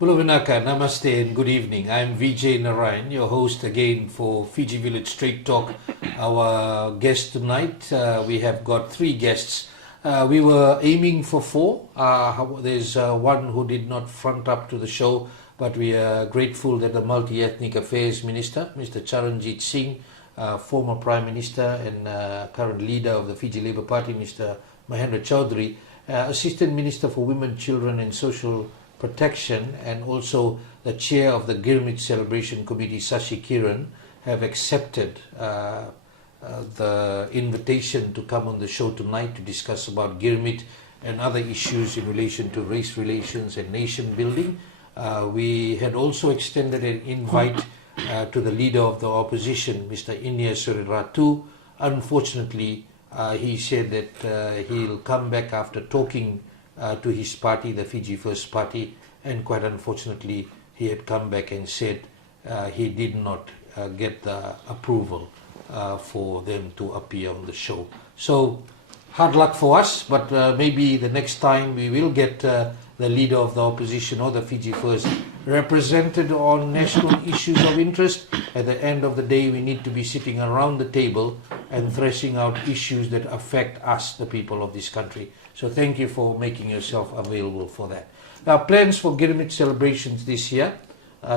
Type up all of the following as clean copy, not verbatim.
Bulavinaka, namaste and good evening. I'm Vijay Narayan, your host again for Fiji Village Straight Talk. Our guest tonight, we have got 3 guests. We were aiming for 4. There's one who did not front up to the show, but we are grateful that the Multiethnic Affairs Minister, Mr. Charan Singh, former Prime Minister and current leader of the Fiji Labour Party, Mr. Mahendra Chaudhry, Assistant Minister for Women, Children and Social Protection, and also the chair of the Girmit Celebration Committee, Sashi Kiran, have accepted the invitation to come on the show tonight to discuss about Girmit and other issues in relation to race relations and nation building. We had also extended an invite to the leader of the opposition, Mr. Ratu. Unfortunately, he said that he'll come back after talking to his party, the Fiji First Party, and quite unfortunately he had come back and said he did not get the approval for them to appear on the show. So hard luck for us, but maybe the next time we will get the leader of the opposition or the Fiji First represented on national issues of interest. At the end of the day, we need to be sitting around the table and thrashing out issues that affect us, the people of this country. So thank you for making yourself available for that. Now, plans for Girmit celebrations this year,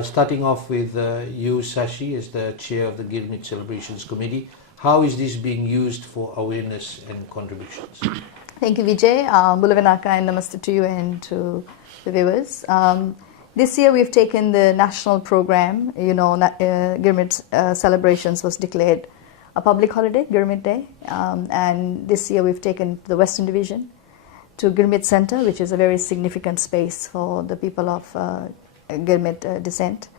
starting off with you, Sashi, as the chair of the Girmit Celebrations Committee. How is this being used for awareness and contributions? Thank you, Vijay. Bulavinaka and namaste to you and to the viewers. This year we've taken the national program. Girmit celebrations was declared a public holiday, Girmit Day, and this year we've taken the Western Division to Girmit Center, which is a very significant space for the people of Girmit descent.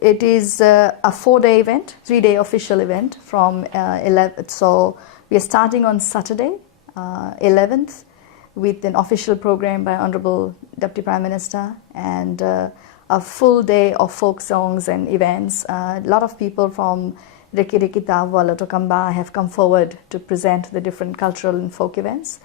It is a 4-day event, 3-day official event from 11th. So we are starting on Saturday, 11th, with an official program by Honorable Deputy Prime Minister and a full day of folk songs and events. A lot of people from Tokamba have come forward to present the different cultural and folk events.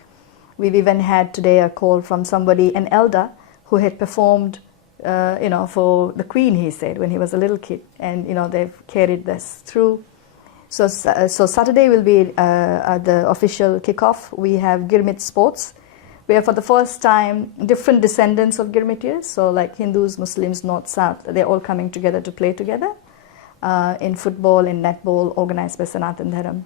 We've even had today a call from somebody, an elder, who had performed, for the Queen, he said, when he was a little kid. And, they've carried this through. So Saturday will be the official kickoff. We have Girmit Sports, where for the first time, different descendants of Girmitiyas, so like Hindus, Muslims, North, South, they're all coming together to play together. In football, in netball, organized by Sanatan Dharam.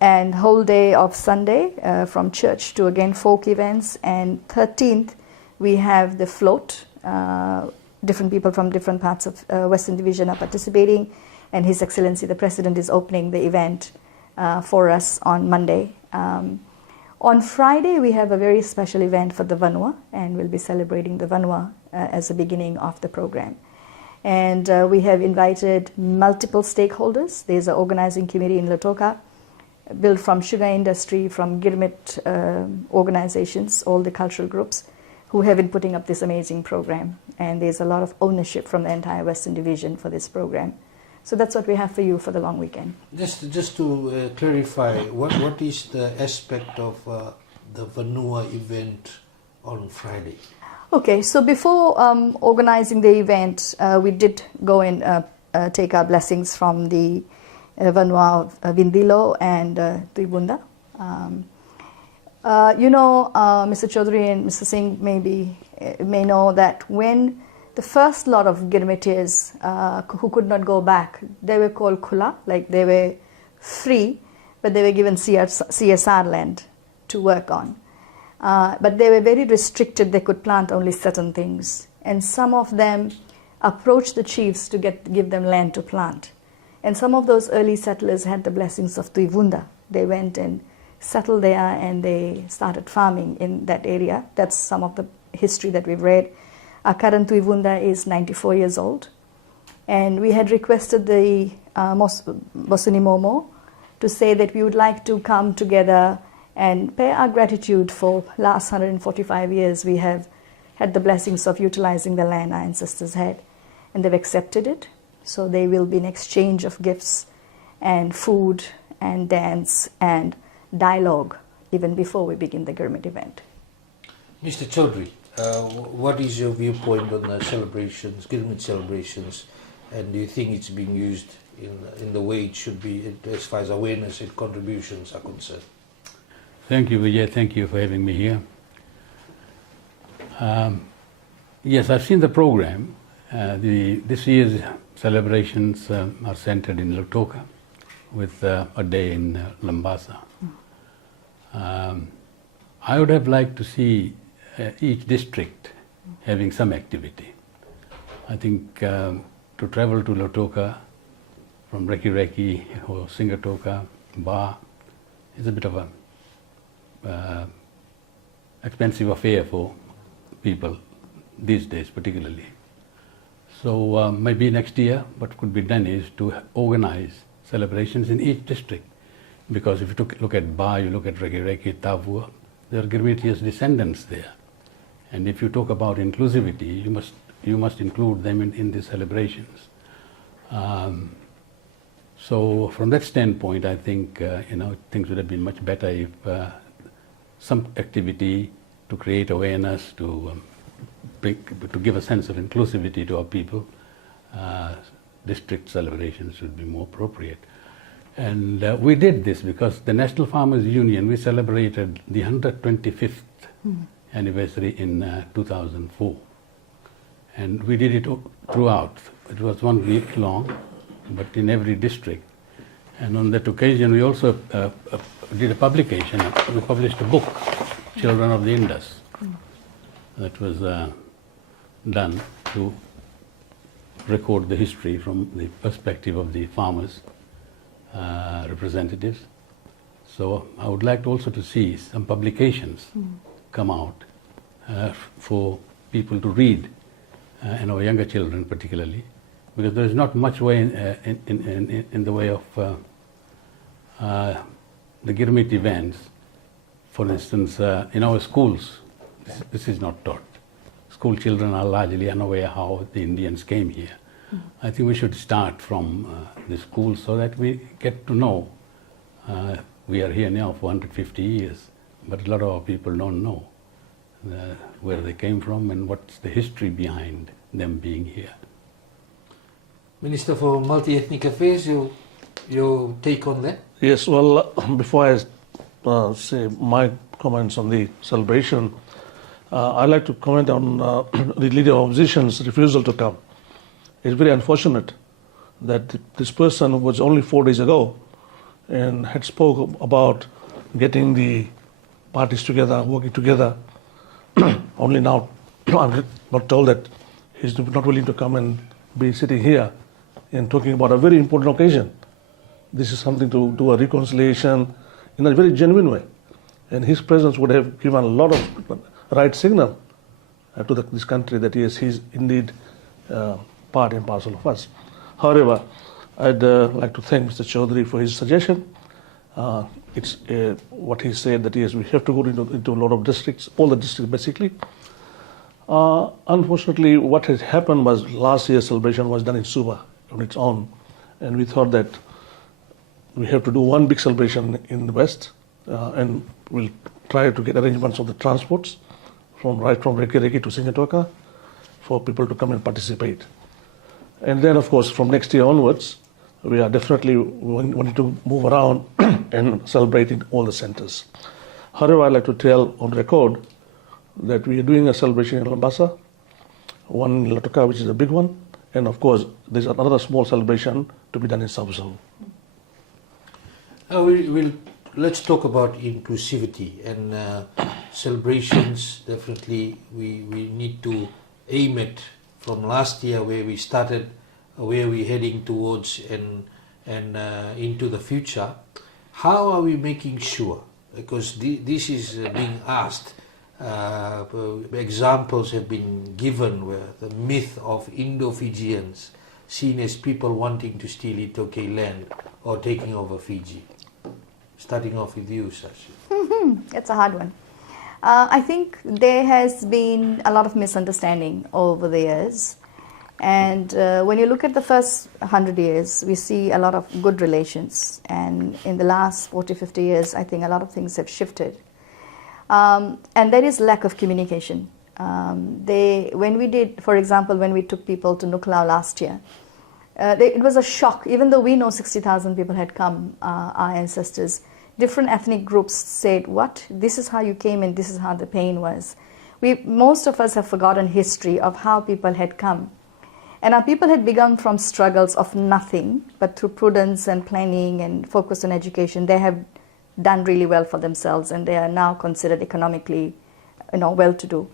And whole day of Sunday from church to again folk events. And 13th, we have the float. Different people from different parts of Western Division are participating. And His Excellency, the President, is opening the event for us on Monday. On Friday, we have a very special event for the Vanua, and we'll be celebrating the Vanua as the beginning of the program. And we have invited multiple stakeholders. There's an organizing committee in Lautoka, built from sugar industry, from Girmit organizations, all the cultural groups, who have been putting up this amazing program. And there's a lot of ownership from the entire Western Division for this program. So that's what we have for you for the long weekend. Just to clarify, what is the aspect of the Vanua event on Friday? Okay, so before organizing the event, we did go and take our blessings from the Vanua of Vindilo and Tribunda. Mr. Chaudhry and Mr. Singh may know that when the first lot of Girmitiyas who could not go back, they were called Khula, like they were free, but they were given CSR land to work on. But they were very restricted. They could plant only certain things. And some of them approached the chiefs to give them land to plant. And some of those early settlers had the blessings of Tuivunda. They went and settled there and they started farming in that area. That's some of the history that we've read. Our current Tuivunda is 94 years old. And we had requested the Bosuni Momo to say that we would like to come together and pay our gratitude for last 145 years. We have had the blessings of utilizing the land our ancestors had, and they've accepted it. So they will be an exchange of gifts and food and dance and dialogue even before we begin the Girmit event. Mr. Chaudhry, what is your viewpoint on the celebrations, Girmit celebrations, and do you think it's being used in the way it should be as far as awareness and contributions are concerned? Thank you, Vijay. Thank you for having me here. Yes, I've seen the program. This year's celebrations are centered in Lautoka with a day in Lambasa. I would have liked to see each district having some activity. I think to travel to Lautoka from Reki or Singatoka, Ba, is a bit of a expensive affair for people these days particularly. So maybe next year what could be done is to organize celebrations in each district, because if you look at Ba, you look at Reki, Tavua, there are Girmitiyas descendants there. And if you talk about inclusivity, you must include them in the celebrations. So from that standpoint, I think things would have been much better if some activity to create awareness, to give a sense of inclusivity to our people, district celebrations would be more appropriate. And we did this because the National Farmers Union, we celebrated the 125th anniversary in 2004. And we did it throughout. It was 1 week long, but in every district. And on that occasion, we also did a publication. We published a book, Children of the Indus, that was done to record the history from the perspective of the farmers' representatives. So I would like also to see some publications come out for people to read, and our younger children particularly, because there is not much way in the way of the Girmit events. For instance, in our schools, this is not taught. School children are largely unaware how the Indians came here. I think we should start from the school so that we get to know. We are here now for 150 years, but a lot of our people don't know where they came from and what's the history behind them being here. Minister for Multi-Ethnic Affairs, your take on that? Yes, well, before I say my comments on the celebration, I'd like to comment on the Leader of Opposition's refusal to come. It's very unfortunate that this person was only 4 days ago and had spoke about getting the parties together, working together. Only now I'm not told that he's not willing to come and be sitting here and talking about a very important occasion. This is something to do a reconciliation in a very genuine way. And his presence would have given a lot of right signal to this country that yes, he's indeed part and parcel of us. However, I'd like to thank Mr. Chaudhry for his suggestion. It's what he said that yes, we have to go into a lot of districts, all the districts basically. Unfortunately, what has happened was last year's celebration was done in Suba on its own, and we thought that we have to do one big celebration in the West, and we'll try to get arrangements of the transports from Reki to Singatoka for people to come and participate. And then, of course, from next year onwards, we are definitely wanting to move around and celebrate in all the centers. However, I'd like to tell on record that we are doing a celebration in Lambasa, one in Lautoka, which is a big one, and of course, there's another small celebration to be done in South Zone. Let's talk about inclusivity and celebrations. Definitely, we need to aim it from last year where we started, where we're heading towards and into the future. How are we making sure? Because this is being asked. Examples have been given where the myth of Indo-Fijians seen as people wanting to steal Itoke land or taking over Fiji. Starting off with you, Sashi. It's a hard one. I think there has been a lot of misunderstanding over the years. And when you look at the first 100 years, we see a lot of good relations. And in the last 40, 50 years, I think a lot of things have shifted. And there is lack of communication When we did, for example, when we took people to Nuklau last year, it was a shock. Even though we know 60,000 people had come, our ancestors, different ethnic groups said, what? This is how you came and this is how the pain was. Most of us have forgotten history of how people had come. And our people had begun from struggles of nothing, but through prudence and planning and focus on education, they have done really well for themselves, and they are now considered economically, well-to-do.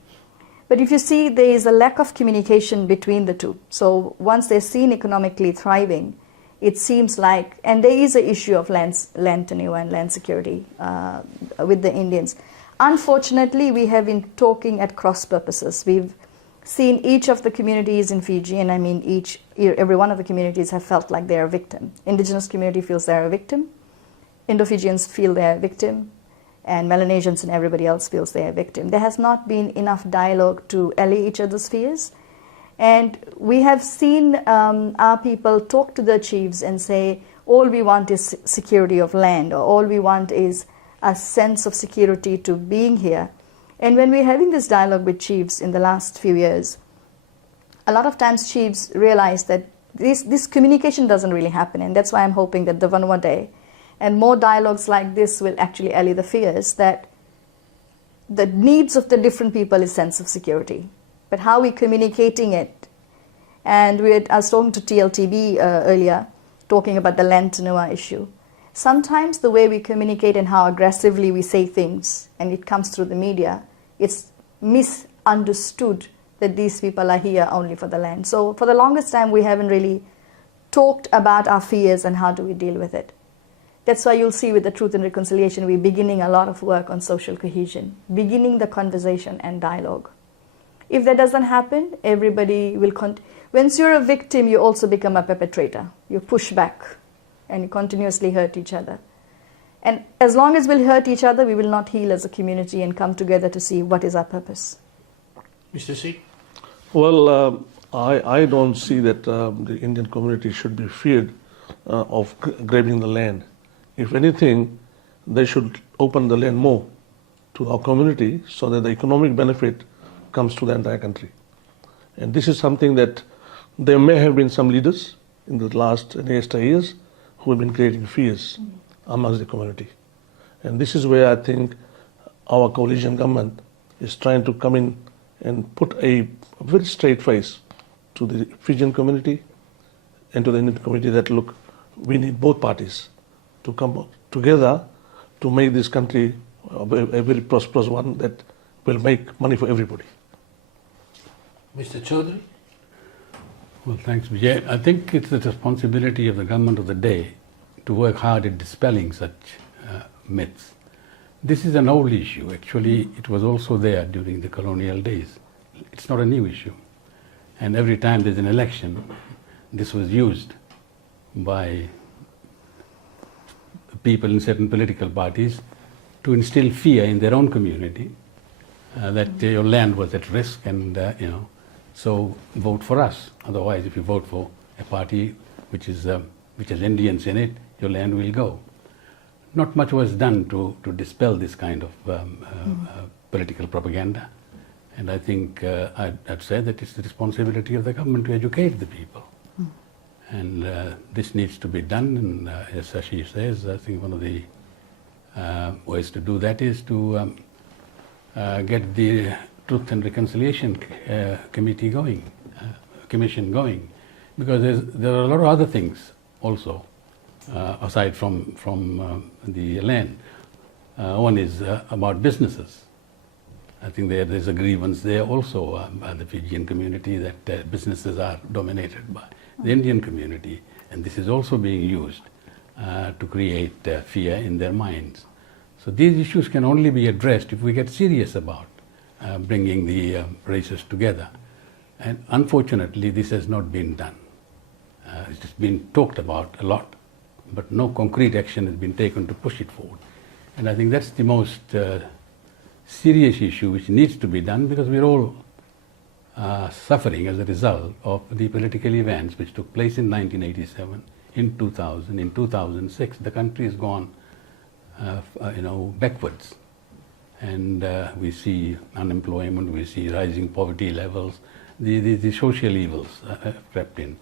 But if you see, there is a lack of communication between the two. So once they're seen economically thriving, it seems like, and there is an issue of land tenure and land security with the Indians. Unfortunately, we have been talking at cross purposes. We've seen each of the communities in Fiji, and I mean every one of the communities have felt like they're a victim. Indigenous community feels they're a victim. Indo-Fijians feel they're a victim. And Melanesians and everybody else feels they're a victim. There has not been enough dialogue to allay each other's fears. And we have seen our people talk to the chiefs and say, all we want is security of land, or all we want is a sense of security to being here. And when we're having this dialogue with chiefs in the last few years, a lot of times chiefs realize that this communication doesn't really happen. And that's why I'm hoping that the Vanua Day and more dialogues like this will actually allay the fears that the needs of the different people is sense of security. But how we're communicating it. And I was talking to TLTB earlier, talking about the land tenure issue. Sometimes the way we communicate and how aggressively we say things, and it comes through the media, it's misunderstood that these people are here only for the land. So for the longest time, we haven't really talked about our fears and how do we deal with it. That's why you'll see with the Truth and Reconciliation, we're beginning a lot of work on social cohesion, beginning the conversation and dialogue. If that doesn't happen, everybody will... Once you're a victim, you also become a perpetrator. You push back and you continuously hurt each other. And as long as we'll hurt each other, we will not heal as a community and come together to see what is our purpose. Mr. Singh? Well, I don't see that the Indian community should be feared of grabbing the land. If anything, they should open the land more to our community so that the economic benefit comes to the entire country. And this is something that there may have been some leaders in the last years who have been creating fears amongst the community. And this is where I think our coalition government is trying to come in and put a very straight face to the Fijian community and to the Indian community that, look, we need both parties to come together to make this country a very prosperous one that will make money for everybody. Mr. Chaudhry? Well, thanks, Vijay. I think it's the responsibility of the government of the day to work hard at dispelling such myths. This is an old issue. Actually, it was also there during the colonial days. It's not a new issue. And every time there's an election, this was used by people in certain political parties to instill fear in their own community that your land was at risk and, so vote for us. Otherwise, if you vote for a party which has Indians in it, your land will go. Not much was done to dispel this kind of political propaganda. And I think I'd say that it's the responsibility of the government to educate the people. And this needs to be done, and as Sashi says, I think one of the ways to do that is to get the Truth and Reconciliation Commission going, because there are a lot of other things also, aside from the land. One is about businesses. I think there's a grievance there also by the Fijian community that businesses are dominated by the Indian community, and this is also being used to create fear in their minds. So these issues can only be addressed if we get serious about bringing the races together. And unfortunately, this has not been done. It's just been talked about a lot, but no concrete action has been taken to push it forward. And I think that's the most serious issue which needs to be done, because we're all suffering as a result of the political events which took place in 1987, in 2000, in 2006. The country has gone, backwards. and we see unemployment, we see rising poverty levels, the social evils crept in.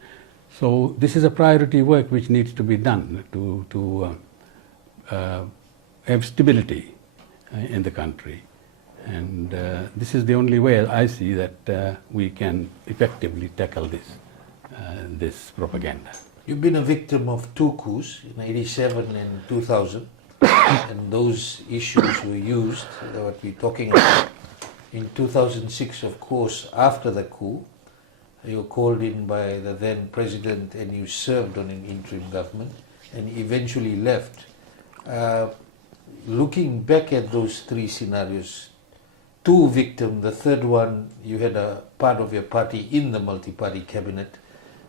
So this is a priority work which needs to be done to have stability in the country. And this is the only way I see that we can effectively tackle this propaganda. You've been a victim of two coups in 87 and 2000, and those issues were used, what we're talking about. In 2006, of course, after the coup, you were called in by the then president and you served on an interim government and eventually left. Looking back at those three scenarios, two victims, the third one, you had a part of your party in the multi-party cabinet,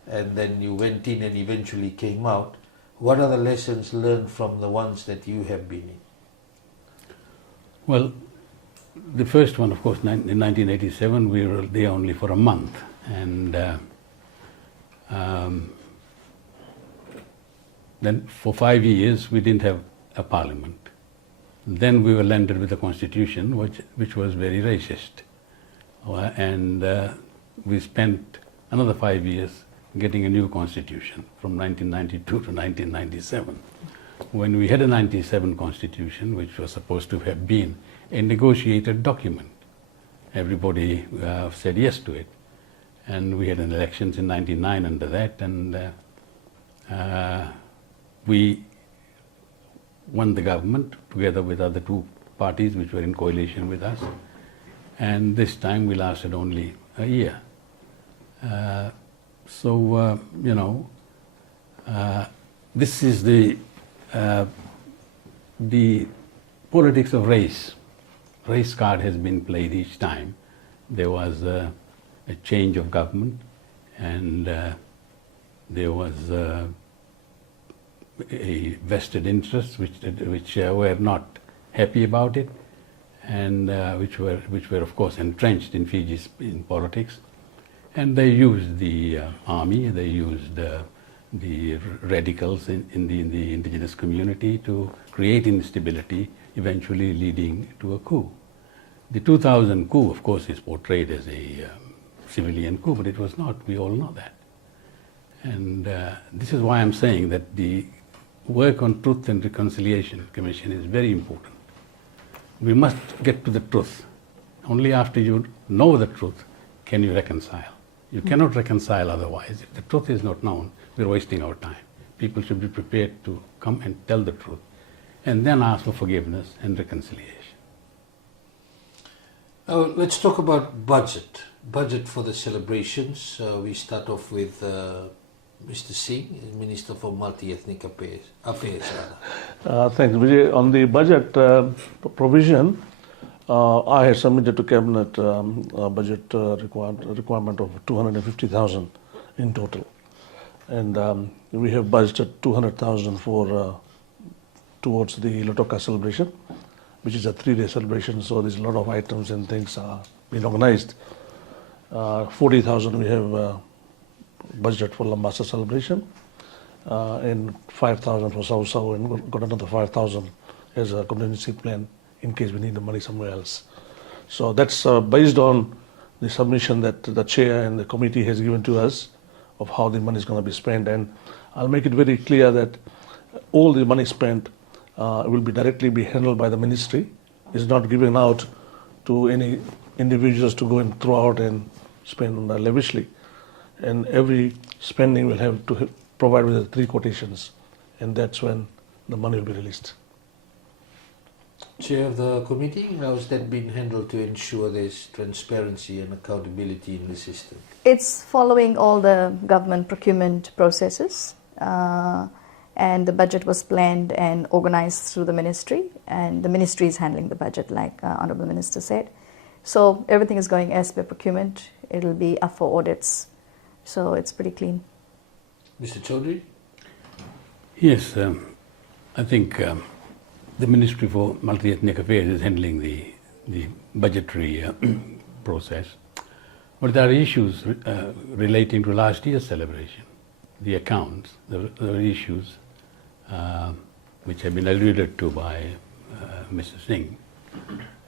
and then you went in and eventually came out. What are the lessons learned from the ones that you have been in? Well, the first one, of course, in 1987, we were there only for a month. And then for 5 years, we didn't have a parliament. Then we were landed with a constitution which was very racist. And we spent another 5 years getting a new constitution from 1992 to 1997. When we had a 97 constitution, which was supposed to have been a negotiated document, everybody said yes to it. And we had an elections in 99 under that, and we won the government together with other two parties which were in coalition with us. And this time we lasted only a year. This is the politics of race. Race card has been played each time. There was a change of government, and there was a vested interests which were not happy about it, and which were of course entrenched in Fiji's in politics. And they used the army, they used the radicals in the indigenous community to create instability, eventually leading to a coup. The 2000 coup, of course, is portrayed as a civilian coup, but it was not. We all know that. And this is why I'm saying that the work on Truth and Reconciliation Commission is very important. We must get to the truth. Only after you know the truth can you reconcile. You cannot reconcile otherwise. If the truth is not known, we're wasting our time. People should be prepared to come and tell the truth, and then ask for forgiveness and reconciliation. Let's talk about budget. Budget for the celebrations. We start off with Mr. Singh, Minister for Multiethnic Affairs. Thanks, Vijay. On the budget provision, I had submitted to Cabinet a budget requirement of 250,000 in total. And we have budgeted 200,000 for towards the Lotoka celebration, which is a 3-day celebration, so there's a lot of items and things are being organized. 40,000 we have budgeted for Lambasa celebration, and 5,000 for Sao Sao, and got another 5,000 as a contingency plan in case we need the money somewhere else. So that's based on the submission that the chair and the committee has given to us of how the money is going to be spent. And I'll make it very clear that all the money spent will be directly be handled by the ministry. It's not given out to any individuals to go and throw out and spend lavishly. And every spending will have to provide with 3 quotations, and that's when the money will be released. Chair of the committee, how has that been handled to ensure there's transparency and accountability in the system? It's following all the government procurement processes, and the budget was planned and organized through the ministry, and the ministry is handling the budget, like Honourable Minister said. So everything is going as per procurement. It'll be up for audits, so it's pretty clean. Mr. Chaudhry? Yes, I think the Ministry for Multiethnic Affairs is handling the budgetary process. But there are issues relating to last year's celebration, the accounts, there are issues which have been alluded to by Mr. Singh.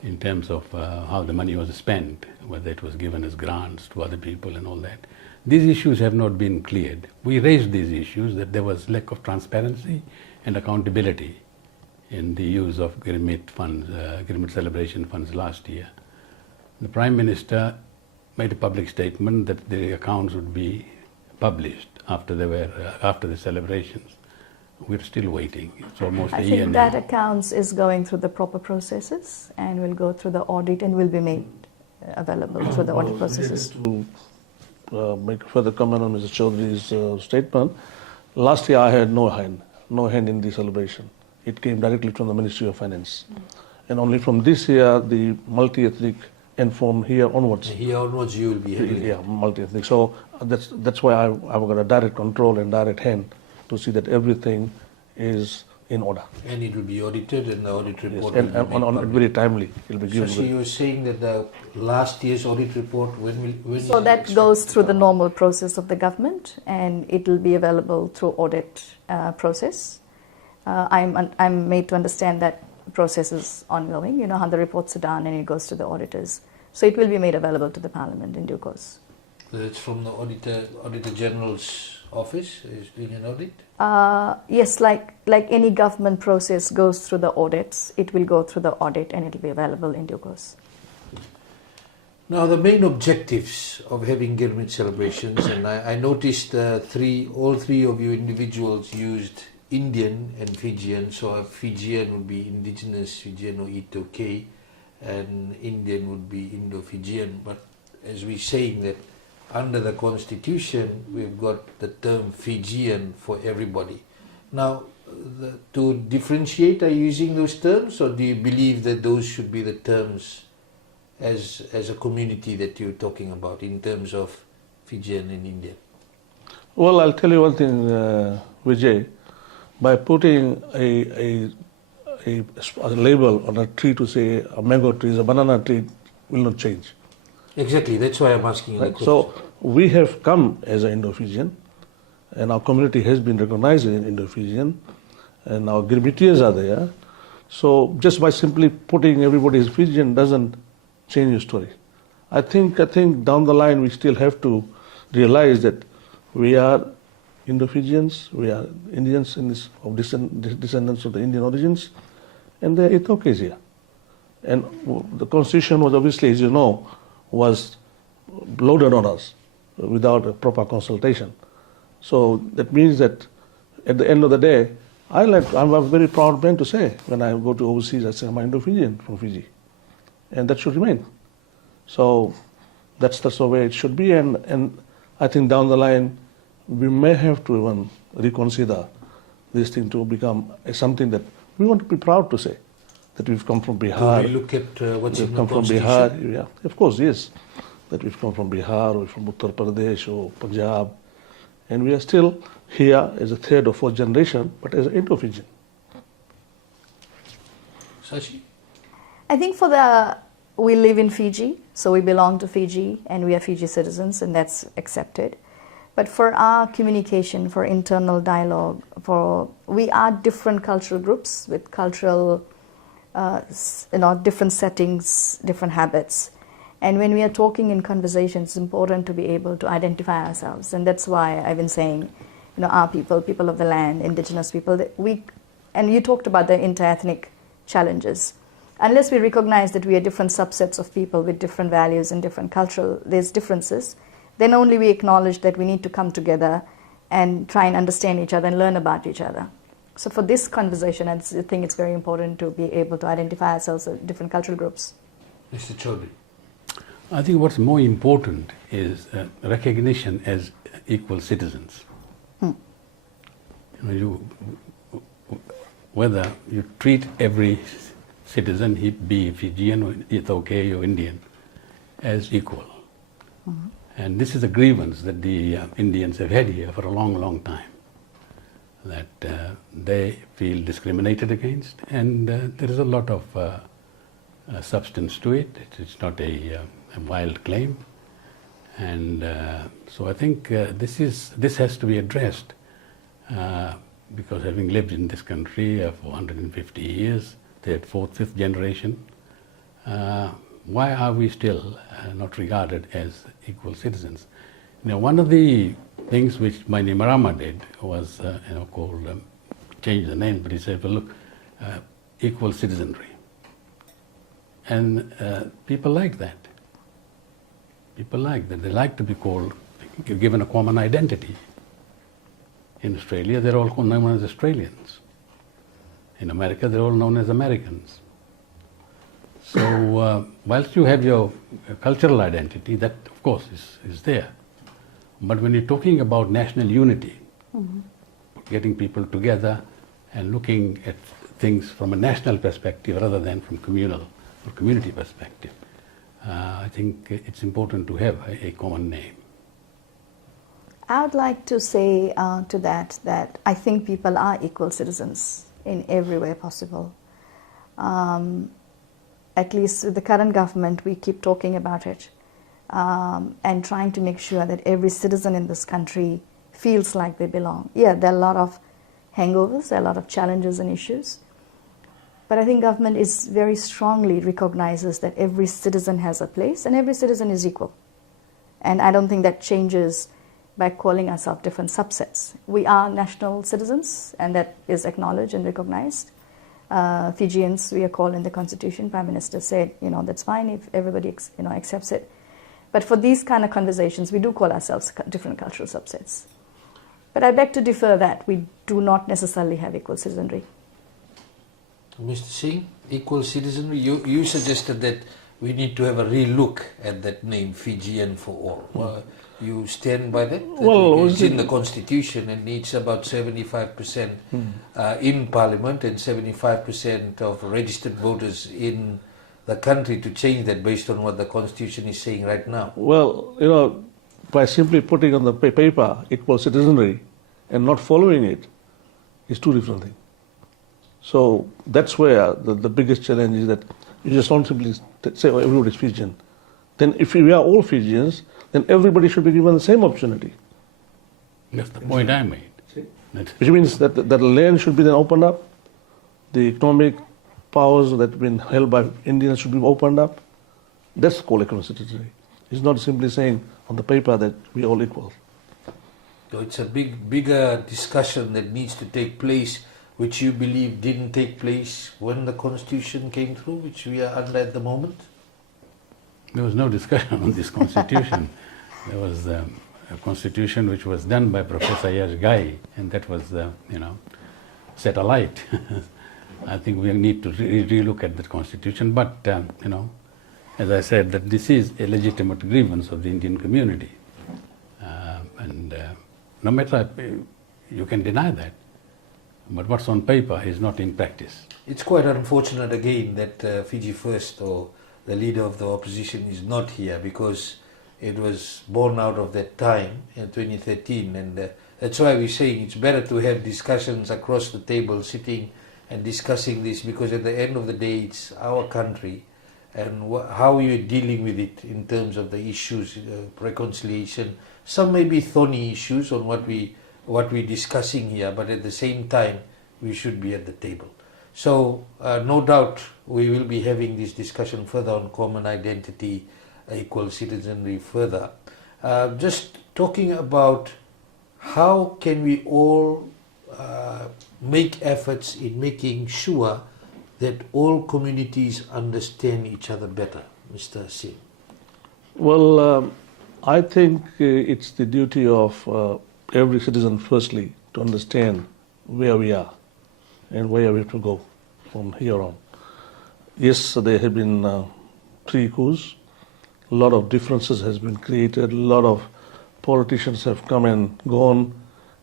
in terms of how the money was spent, whether it was given as grants to other people and all that. These issues have not been cleared. We raised these issues that there was lack of transparency and accountability in the use of Girmit funds, Girmit celebration funds last year. The Prime Minister made a public statement that the accounts would be published after the celebrations. We're still waiting. It's almost a year now. I think that accounts is going through the proper processes and will go through the audit and will be made available through the audit processes. To make further comment on Mr. Chaudhry's statement, last year I had no hand in the celebration. It came directly from the Ministry of Finance. And only from this year, the multi-ethnic and from here onwards. Here onwards you will be handling. Yeah, multi-ethnic. So that's why I've got a direct control and direct hand to see that everything is in order. And it will be audited and the audit report Yes, and will be on very timely. It will be given. So you were saying that the last year's audit report, when So that goes through the normal process of the government and it will be available through audit process. I'm made to understand that process is ongoing. You know how the reports are done and it goes to the auditors. So it will be made available to the Parliament in due course. So it's from the Auditor General's office is doing an audit? Yes, like any government process goes through the audits, it will go through the audit and it will be available in due course. Now the main objectives of having Girmit celebrations, and I noticed all three of you individuals used Indian and Fijian. So a Fijian would be indigenous Fijian or Itoke, and Indian would be Indo-Fijian. But as we're saying that under the constitution we've got the term Fijian for everybody. Now to differentiate, are you using those terms, or do you believe that those should be the terms as a community that you're talking about in terms of Fijian and Indian? Well, I'll tell you one thing, Vijay. By putting a label on a tree to say a mango tree is a banana tree will not change. Exactly, that's why I'm asking you the question. So we have come as an Indo-Fijian, and our community has been recognized as an Indo-Fijian, and our Girmitiyas are there. So just by simply putting everybody as Fijian doesn't change your story. I think down the line we still have to realize that we are Indo-Fijians, we are Indians of descendants of the Indian origins, and there are Itokes here. And the constitution was obviously, as you know, was loaded on us without a proper consultation. So that means that at the end of the day, I'm a very proud man to say, when I go to overseas, I say I'm Indo-Fijian from Fiji. And that should remain. So that's the way it should be, and I think down the line, we may have to even reconsider this thing to become something that we want to be proud to say, that we've come from Bihar. Do we look at what's in the come from constitution? Bihar, yeah, of course, yes, that we've come from Bihar or from Uttar Pradesh or Punjab, and we are still here as a third or fourth generation, but as an Indo-Fijian. Sashi? I think we live in Fiji, so we belong to Fiji and we are Fiji citizens, and that's accepted. But for our communication, for internal dialogue, we are different cultural groups with cultural, different settings, different habits. And when we are talking in conversation, it's important to be able to identify ourselves. And that's why I've been saying, our people of the land, indigenous people, and you talked about the inter-ethnic challenges. Unless we recognize that we are different subsets of people with different values and different there's differences, then only we acknowledge that we need to come together and try and understand each other and learn about each other. So for this conversation, I think it's very important to be able to identify ourselves as different cultural groups. Mr. Chaudhry? I think what's more important is recognition as equal citizens. Whether you treat every citizen, he be Fijian or Itoke or Indian, as equal. Mm-hmm. And this is a grievance that the Indians have had here for a long, long time, that they feel discriminated against, and there is a lot of substance to it. It's not a wild claim, and so I think this has to be addressed, because having lived in this country for 150 years, third, fourth, fifth generation, why are we still not regarded as equal citizens? One of the things which Bainimarama did was, called, change the name, but he said, well, look, equal citizenry. And people like that. People like that. They like to be called, given a common identity. In Australia, they're all known as Australians. In America, they're all known as Americans. So, whilst you have your cultural identity, that of course is there. But when you're talking about national unity, getting people together and looking at things from a national perspective rather than from communal or community perspective, I think it's important to have a common name. I would like to say to that I think people are equal citizens in every way possible. At least with the current government, we keep talking about it and trying to make sure that every citizen in this country feels like they belong. Yeah, there are a lot of hangovers, there are a lot of challenges and issues, but I think government is very strongly recognizes that every citizen has a place and every citizen is equal. And I don't think that changes by calling ourselves different subsets. We are national citizens, and that is acknowledged and recognized. Fijians, we are called in the Constitution. Prime Minister said, that's fine if everybody accepts it. But for these kind of conversations, we do call ourselves different cultural subsets. But I beg to differ that we do not necessarily have equal citizenry. Mr. Singh, equal citizenry, you suggested that we need to have a relook at that name, Fijian for all. You stand by that? Well, it's in the Constitution and needs about 75% in Parliament and 75% of registered voters in the country to change that based on what the Constitution is saying right now. Well, by simply putting on the paper equal citizenry and not following it is two different things. So that's where the biggest challenge is, that you just don't simply say, oh, everybody's Fijian. Then if we are all Fijians, then everybody should be given the same opportunity. That's the point I made. Which means that the land should be then opened up, the economic powers that have been held by Indians should be opened up. That's called equal citizenry. It's not simply saying on the paper that we are all equal. So it's a bigger discussion that needs to take place, which you believe didn't take place when the Constitution came through, which we are under at the moment? There was no discussion on this Constitution. There was a Constitution which was done by Professor Yash Gai, and that was, set alight. I think we need to relook at the Constitution, but, as I said, that this is a legitimate grievance of the Indian community. And no matter, you can deny that, but what's on paper is not in practice. It's quite unfortunate again that Fiji First, or the leader of the opposition, is not here, because it was born out of that time in 2013, and that's why we're saying it's better to have discussions across the table, sitting and discussing this, because at the end of the day it's our country, and how you're dealing with it in terms of the issues, reconciliation. Some may be thorny issues on what we're discussing here, but at the same time we should be at the table. So no doubt we will be having this discussion further on common identity, equal citizenry further. Just talking about how can we all make efforts in making sure that all communities understand each other better, Mr. Singh? Well, I think it's the duty of every citizen, firstly, to understand where we are and where we have to go from here on. Yes, there have been 3 coups. A lot of differences has been created. A lot of politicians have come and gone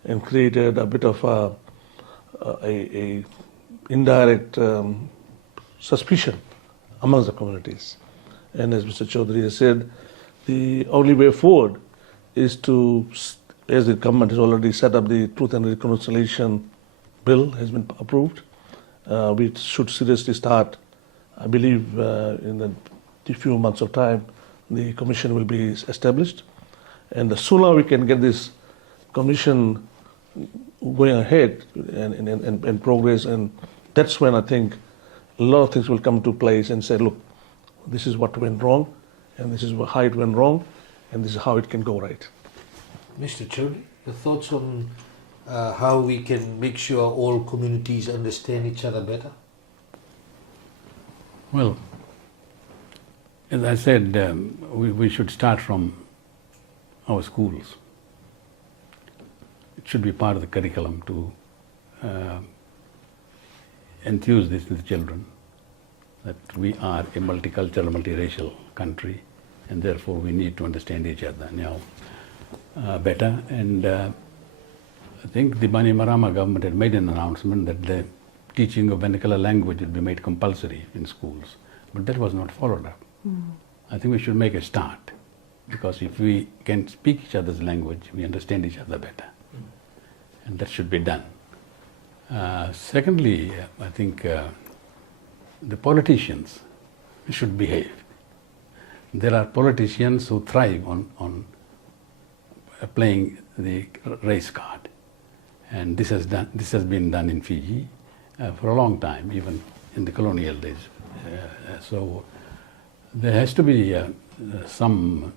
and created a bit of a indirect suspicion amongst the communities. And as Mr. Chaudhry has said, the only way forward is to, as the government has already set up, the Truth and Reconciliation Bill has been approved. We should seriously start, I believe, in the few months of time, the commission will be established. And the sooner we can get this commission going ahead and progress, and that's when I think a lot of things will come to place and say, look, this is what went wrong, and this is how it went wrong, and this is how it can go right. Mr. Chaudhry, your thoughts on how we can make sure all communities understand each other better? Well, as I said, we should start from our schools. It should be part of the curriculum to enthuse this in the children, that we are a multicultural, multiracial country, and therefore we need to understand each other now better. And I think the Bainimarama government had made an announcement that the teaching of vernacular language would be made compulsory in schools, but that was not followed up. I think we should make a start, because if we can speak each other's language, we understand each other better, and that should be done. Secondly, I think the politicians should behave. There are politicians who thrive on playing the race card, and this has been done in Fiji for a long time, even in the colonial days. So there has to be some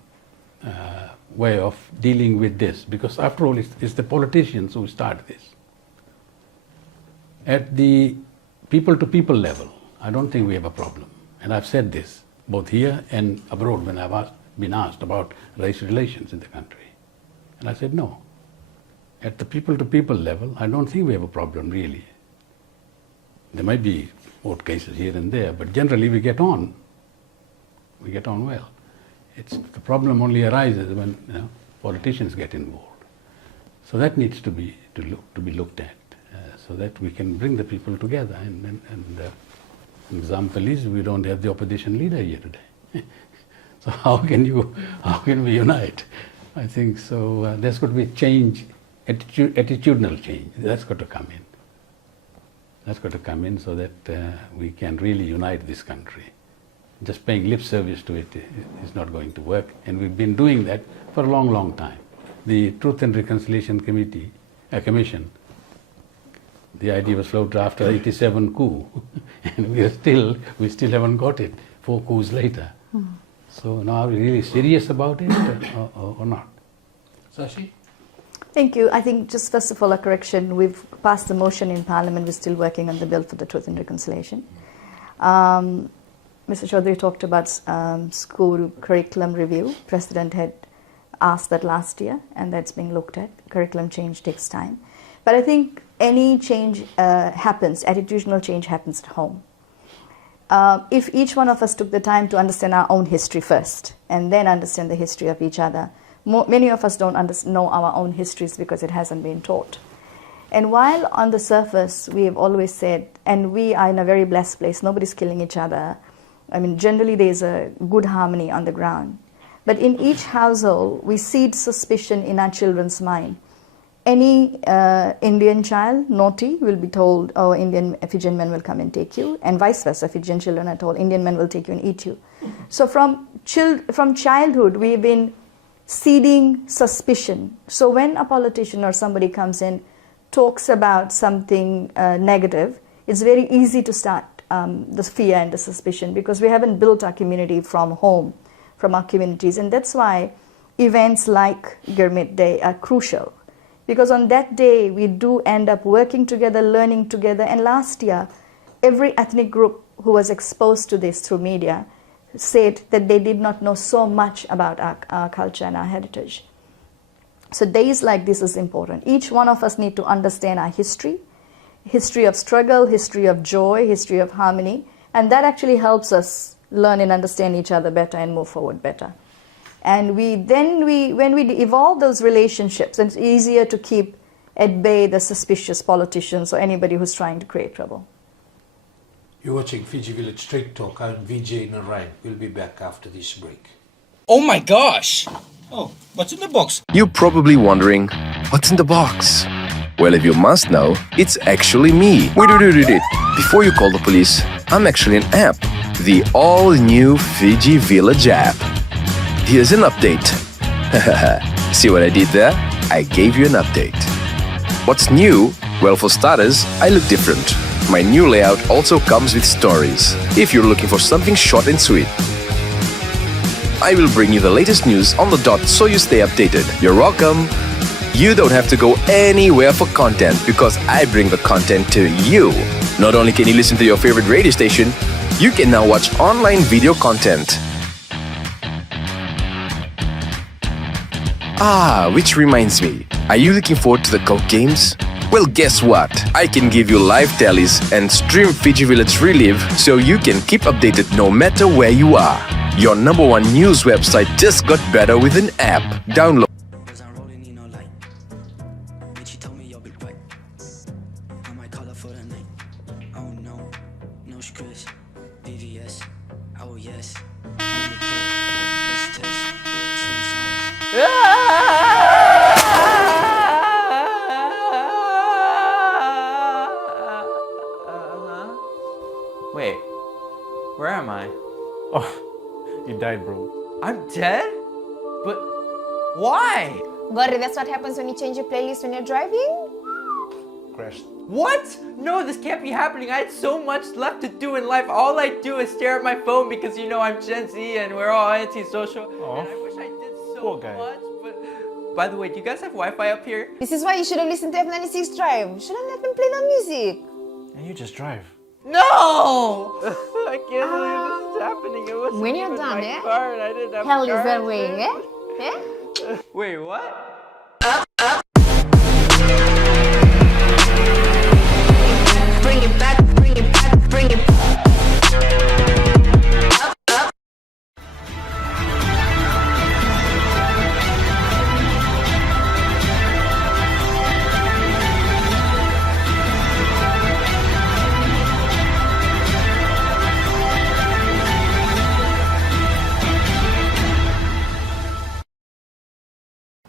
way of dealing with this, because after all, it's the politicians who start this. At the people-to-people level, I don't think we have a problem. And I've said this both here and abroad when I've been asked about race relations in the country. And I said no. At the people-to-people level, I don't think we have a problem really. There might be odd cases here and there, but generally we get on. We get on well. The problem only arises when politicians get involved. So that needs to be looked at, so that we can bring the people together. And an example is we don't have the opposition leader here today. So how can we unite? I think so. There's got to be change, attitudinal change. That's got to come in. That's got to come in so that we can really unite this country. Just paying lip service to it is not going to work, and we've been doing that for a long, long time. The Truth and Reconciliation Commission, the idea was floated after 87 coup, and we still haven't got it 4 coups later. So now are we really serious about it or not? Sashi? Thank you. I think just first of all a correction. We've passed the motion in Parliament. We're still working on the bill for the Truth and Reconciliation. Mr. Chaudhry talked about school curriculum review. President had asked that last year, and that's being looked at. Curriculum change takes time. But I think any change happens, attitudinal change happens at home. If each one of us took the time to understand our own history first, and then understand the history of each other, many of us don't know our own histories because it hasn't been taught. And while on the surface we have always said, and we are in a very blessed place, nobody's killing each other, I mean, generally there's a good harmony on the ground. But in each household, we seed suspicion in our children's mind. Any Indian child, naughty, will be told, oh, Fijian men will come and take you, and vice versa. Fijian children are told, Indian men will take you and eat you. So from childhood, we've been seeding suspicion. So when a politician or somebody comes in, talks about something negative, it's very easy to start the fear and the suspicion, because we haven't built our community from home, from our communities. And that's why events like Girmit Day are crucial, because on that day we do end up working together, learning together. And last year, every ethnic group who was exposed to this through media said that they did not know so much about our culture and our heritage. So days like this is important. Each one of us need to understand our history of struggle, history of joy, history of harmony, and that actually helps us learn and understand each other better and move forward better. And when we evolve those relationships, it's easier to keep at bay the suspicious politicians or anybody who's trying to create trouble. You're watching Fiji Village Straight Talk. I'm Vijay Narayan. We'll be back after this break. Oh my gosh! Oh, what's in the box? You're probably wondering, what's in the box? Well, if you must know, it's actually me. Wait. Before you call the police, I'm actually an app. The all-new Fiji Village app. Here's an update. See what I did there? I gave you an update. What's new? Well, for starters, I look different. My new layout also comes with stories. If you're looking for something short and sweet, I will bring you the latest news on the dot so you stay updated. You're welcome. You don't have to go anywhere for content because I bring the content to you. Not only can you listen to your favorite radio station, you can now watch online video content. Which reminds me, are you looking forward to the Coke Games? Well, guess what? I can give you live tallies and stream Fiji Village Relive so you can keep updated no matter where you are. Your #1 news website just got better with an app. Download. Wait, where am I? Oh, you died, bro. I'm dead? But why? Gauri, that's what happens when you change your playlist when you're driving? Crashed. What? No, this can't be happening. I had so much left to do in life. All I do is stare at my phone because you know I'm Gen Z and we're all antisocial. Oh, and I wish I did so poor guy. much. But by the way, do you guys have Wi-Fi up here? This is why you should have listened to F96 Drive. Shouldn't have been playing on music. And you just drive. No! I can't believe this is happening. It wasn't When you're even done, my eh? car and I didn't have Hell is charge. that way, eh? Eh? Wait, what? Bring it back, bring it back, bring it back.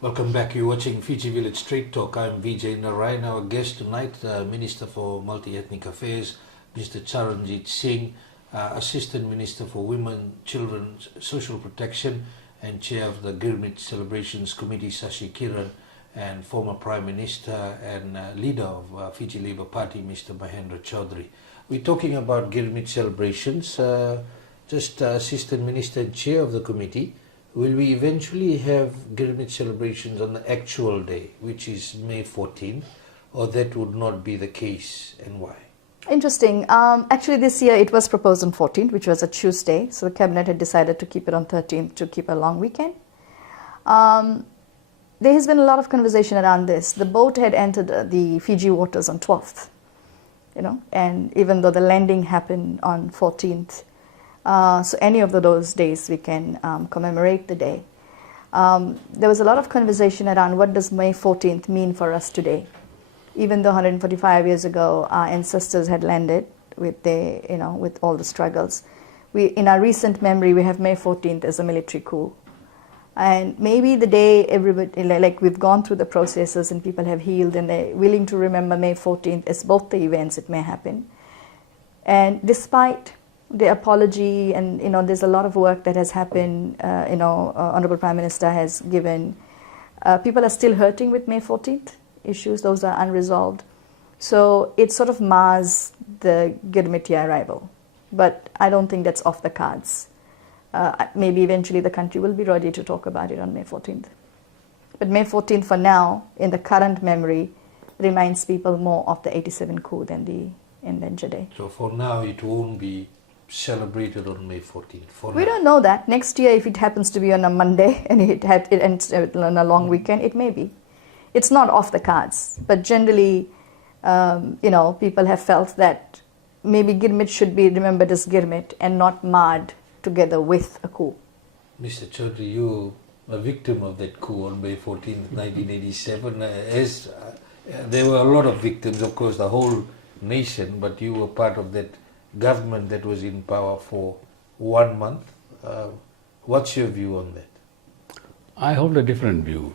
Welcome back. You're watching Fiji Village Straight Talk. I'm Vijay Narayan. Our guest tonight, Minister for Multiethnic Affairs, Mr. Charan Singh, Assistant Minister for Women, Children, Social Protection, and Chair of the Girmit Celebrations Committee, Sashi Kiran, and former Prime Minister and leader of Fiji Labour Party, Mr. Mahendra Chaudhry. We're talking about Girmit celebrations. Assistant Minister and Chair of the committee. Will we eventually have Girmit celebrations on the actual day, which is May 14th, or that would not be the case, and why? Interesting. Actually, this year it was proposed on 14th, which was a Tuesday. So the cabinet had decided to keep it on 13th to keep a long weekend. There has been a lot of conversation around this. The boat had entered the Fiji waters on 12th, and even though the landing happened on 14th, so any of those days we can commemorate the day. There was a lot of conversation around what does May 14th mean for us today. Even though 145 years ago our ancestors had landed with with all the struggles, in our recent memory we have May 14th as a military coup. And maybe the day everybody, like we've gone through the processes and people have healed and they're willing to remember May 14th as both the events it may happen. And despite the apology and there's a lot of work that has happened, Honorable Prime Minister has given, people are still hurting with May 14th issues. Those are unresolved. So it sort of mars the Girmitya arrival. But I don't think that's off the cards. Maybe eventually the country will be ready to talk about it on May 14th. But May 14th for now, in the current memory, reminds people more of the 87 coup than the Inventure Day. So for now it won't be celebrated on May 14th. We don't know that. Next year, if it happens to be on a Monday and it ends on a long weekend, it may be. It's not off the cards. But generally, people have felt that maybe Girmit should be remembered as Girmit and not marred together with a coup. Mr. Chaudhry, you were a victim of that coup on May 14th, 1987. There were a lot of victims, of course, the whole nation, but you were part of that government that was in power for 1 month. What's your view on that? I hold a different view.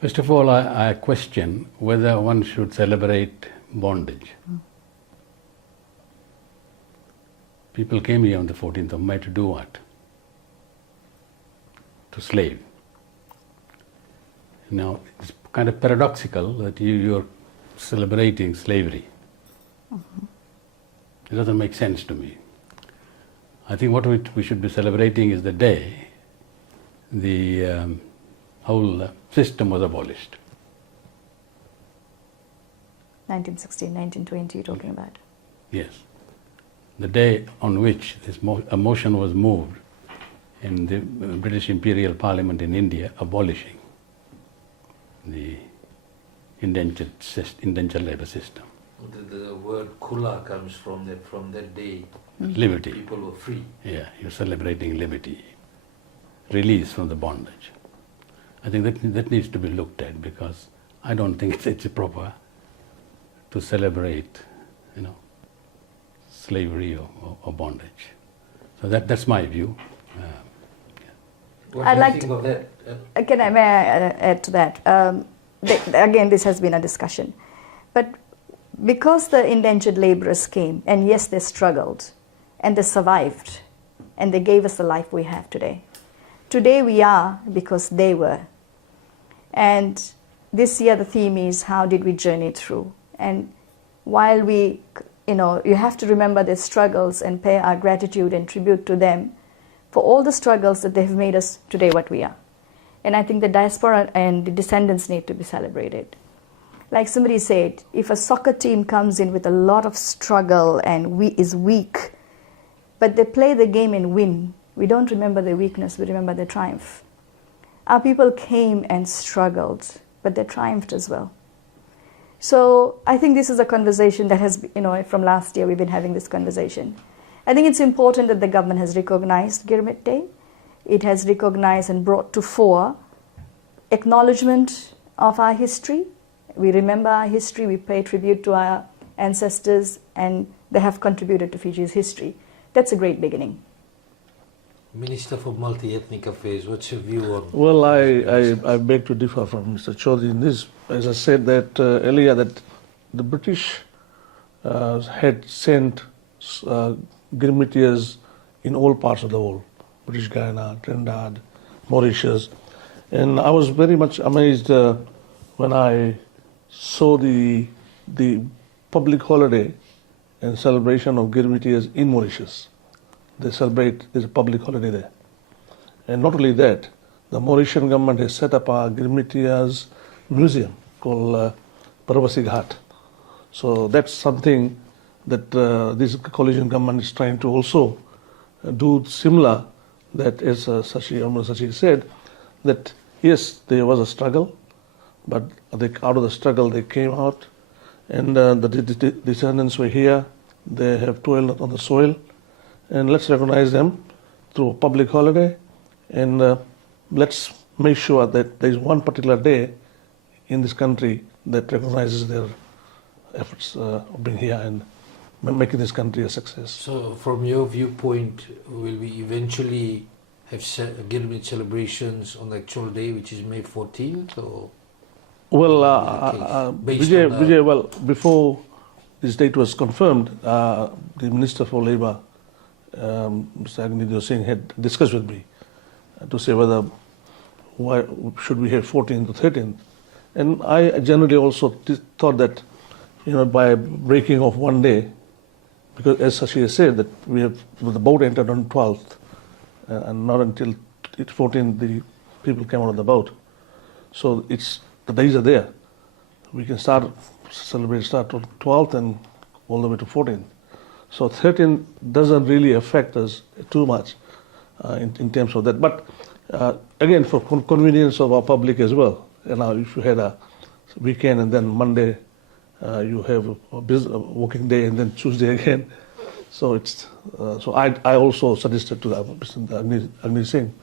First of all, I question whether one should celebrate bondage. People came here on the 14th of May to do what? To slave. Now, it's kind of paradoxical that you're celebrating slavery. It doesn't make sense to me. I think what we should be celebrating is the day the whole system was abolished. 1916, 1920, you're talking about. Yes. The day on which this a motion was moved in the British Imperial Parliament in India abolishing the indentured labour system. The word kula comes from that day. Liberty. People were free. Yeah, you're celebrating liberty, release from the bondage. I think that needs to be looked at, because I don't think it's proper to celebrate, slavery or bondage. So that's my view. What I'd do you like think of that? May I add to that? Again, this has been a discussion. But because the indentured labourers came, and yes, they struggled, and they survived, and they gave us the life we have today. Today we are because they were. And this year the theme is, how did we journey through? And while we, you have to remember their struggles and pay our gratitude and tribute to them for all the struggles that they've made us today what we are. And I think the diaspora and the descendants need to be celebrated. Like somebody said, if a soccer team comes in with a lot of struggle and is weak, but they play the game and win, we don't remember their weakness, we remember their triumph. Our people came and struggled, but they triumphed as well. So I think this is a conversation that has, from last year we've been having this conversation. I think it's important that the government has recognized Girmit Day. It has recognized and brought to fore acknowledgement of our history. We remember our history, we pay tribute to our ancestors, and they have contributed to Fiji's history. That's a great beginning. Minister for Multiethnic Affairs, what's your view on? Well, I beg to differ from Mr. Chaudhry in this. As I said that earlier, that the British had sent Girmitiyas in all parts of the world, British Guyana, Trinidad, Mauritius, and I was very much amazed when I saw the public holiday and celebration of Girmitiyas in Mauritius. They celebrate, there's a public holiday there. And not only that, the Mauritian government has set up a Girmitiyas museum called Paravasi Ghat. So that's something that this coalition government is trying to also do similar, that as Sashi said, that yes, there was a struggle, but out of the struggle they came out, and the descendants were here, they have toiled on the soil, and let's recognize them through a public holiday, and let's make sure that there is one particular day in this country that recognizes their efforts of being here and making this country a success. So from your viewpoint, will we eventually have Girmit celebrations on the actual day, which is May 14th? Or well, Vijay, well, before this date was confirmed, the Minister for Labour, Mr. Singh, had discussed with me to say why should we have 14th or 13th. And I generally also thought that, by breaking off one day, because as Sashi has said, that the boat entered on 12th, and not until 14th the people came out of the boat. So the days are there. We can start on 12th and all the way to 14th. So 13th doesn't really affect us too much in terms of that. But again, for convenience of our public as well, if you had a weekend and then Monday you have a working day and then Tuesday again. So so I also suggested to Mr. Singh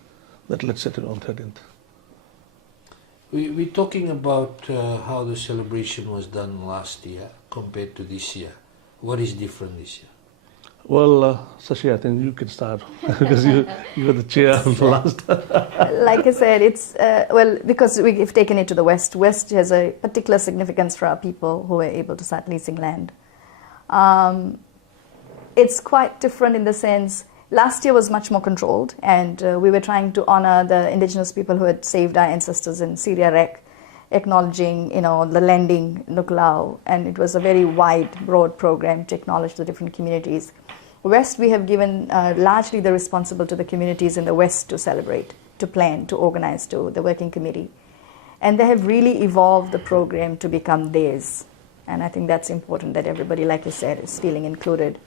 that let's set it on 13th. We're talking about how the celebration was done last year compared to this year. What is different this year? Well, Sashi, I think you can start because you were the chair for last. Like I said, it's because we've taken it to the West. West has a particular significance for our people who were able to start leasing land. It's quite different in the sense, last year was much more controlled, and we were trying to honor the indigenous people who had saved our ancestors in Syria Rec, acknowledging, the lending Nuklao, and it was a very wide, broad program to acknowledge the different communities. West, we have given largely the responsible to the communities in the West to celebrate, to plan, to organize, to the working committee. And they have really evolved the program to become theirs. And I think that's important that everybody, like you said, is feeling included.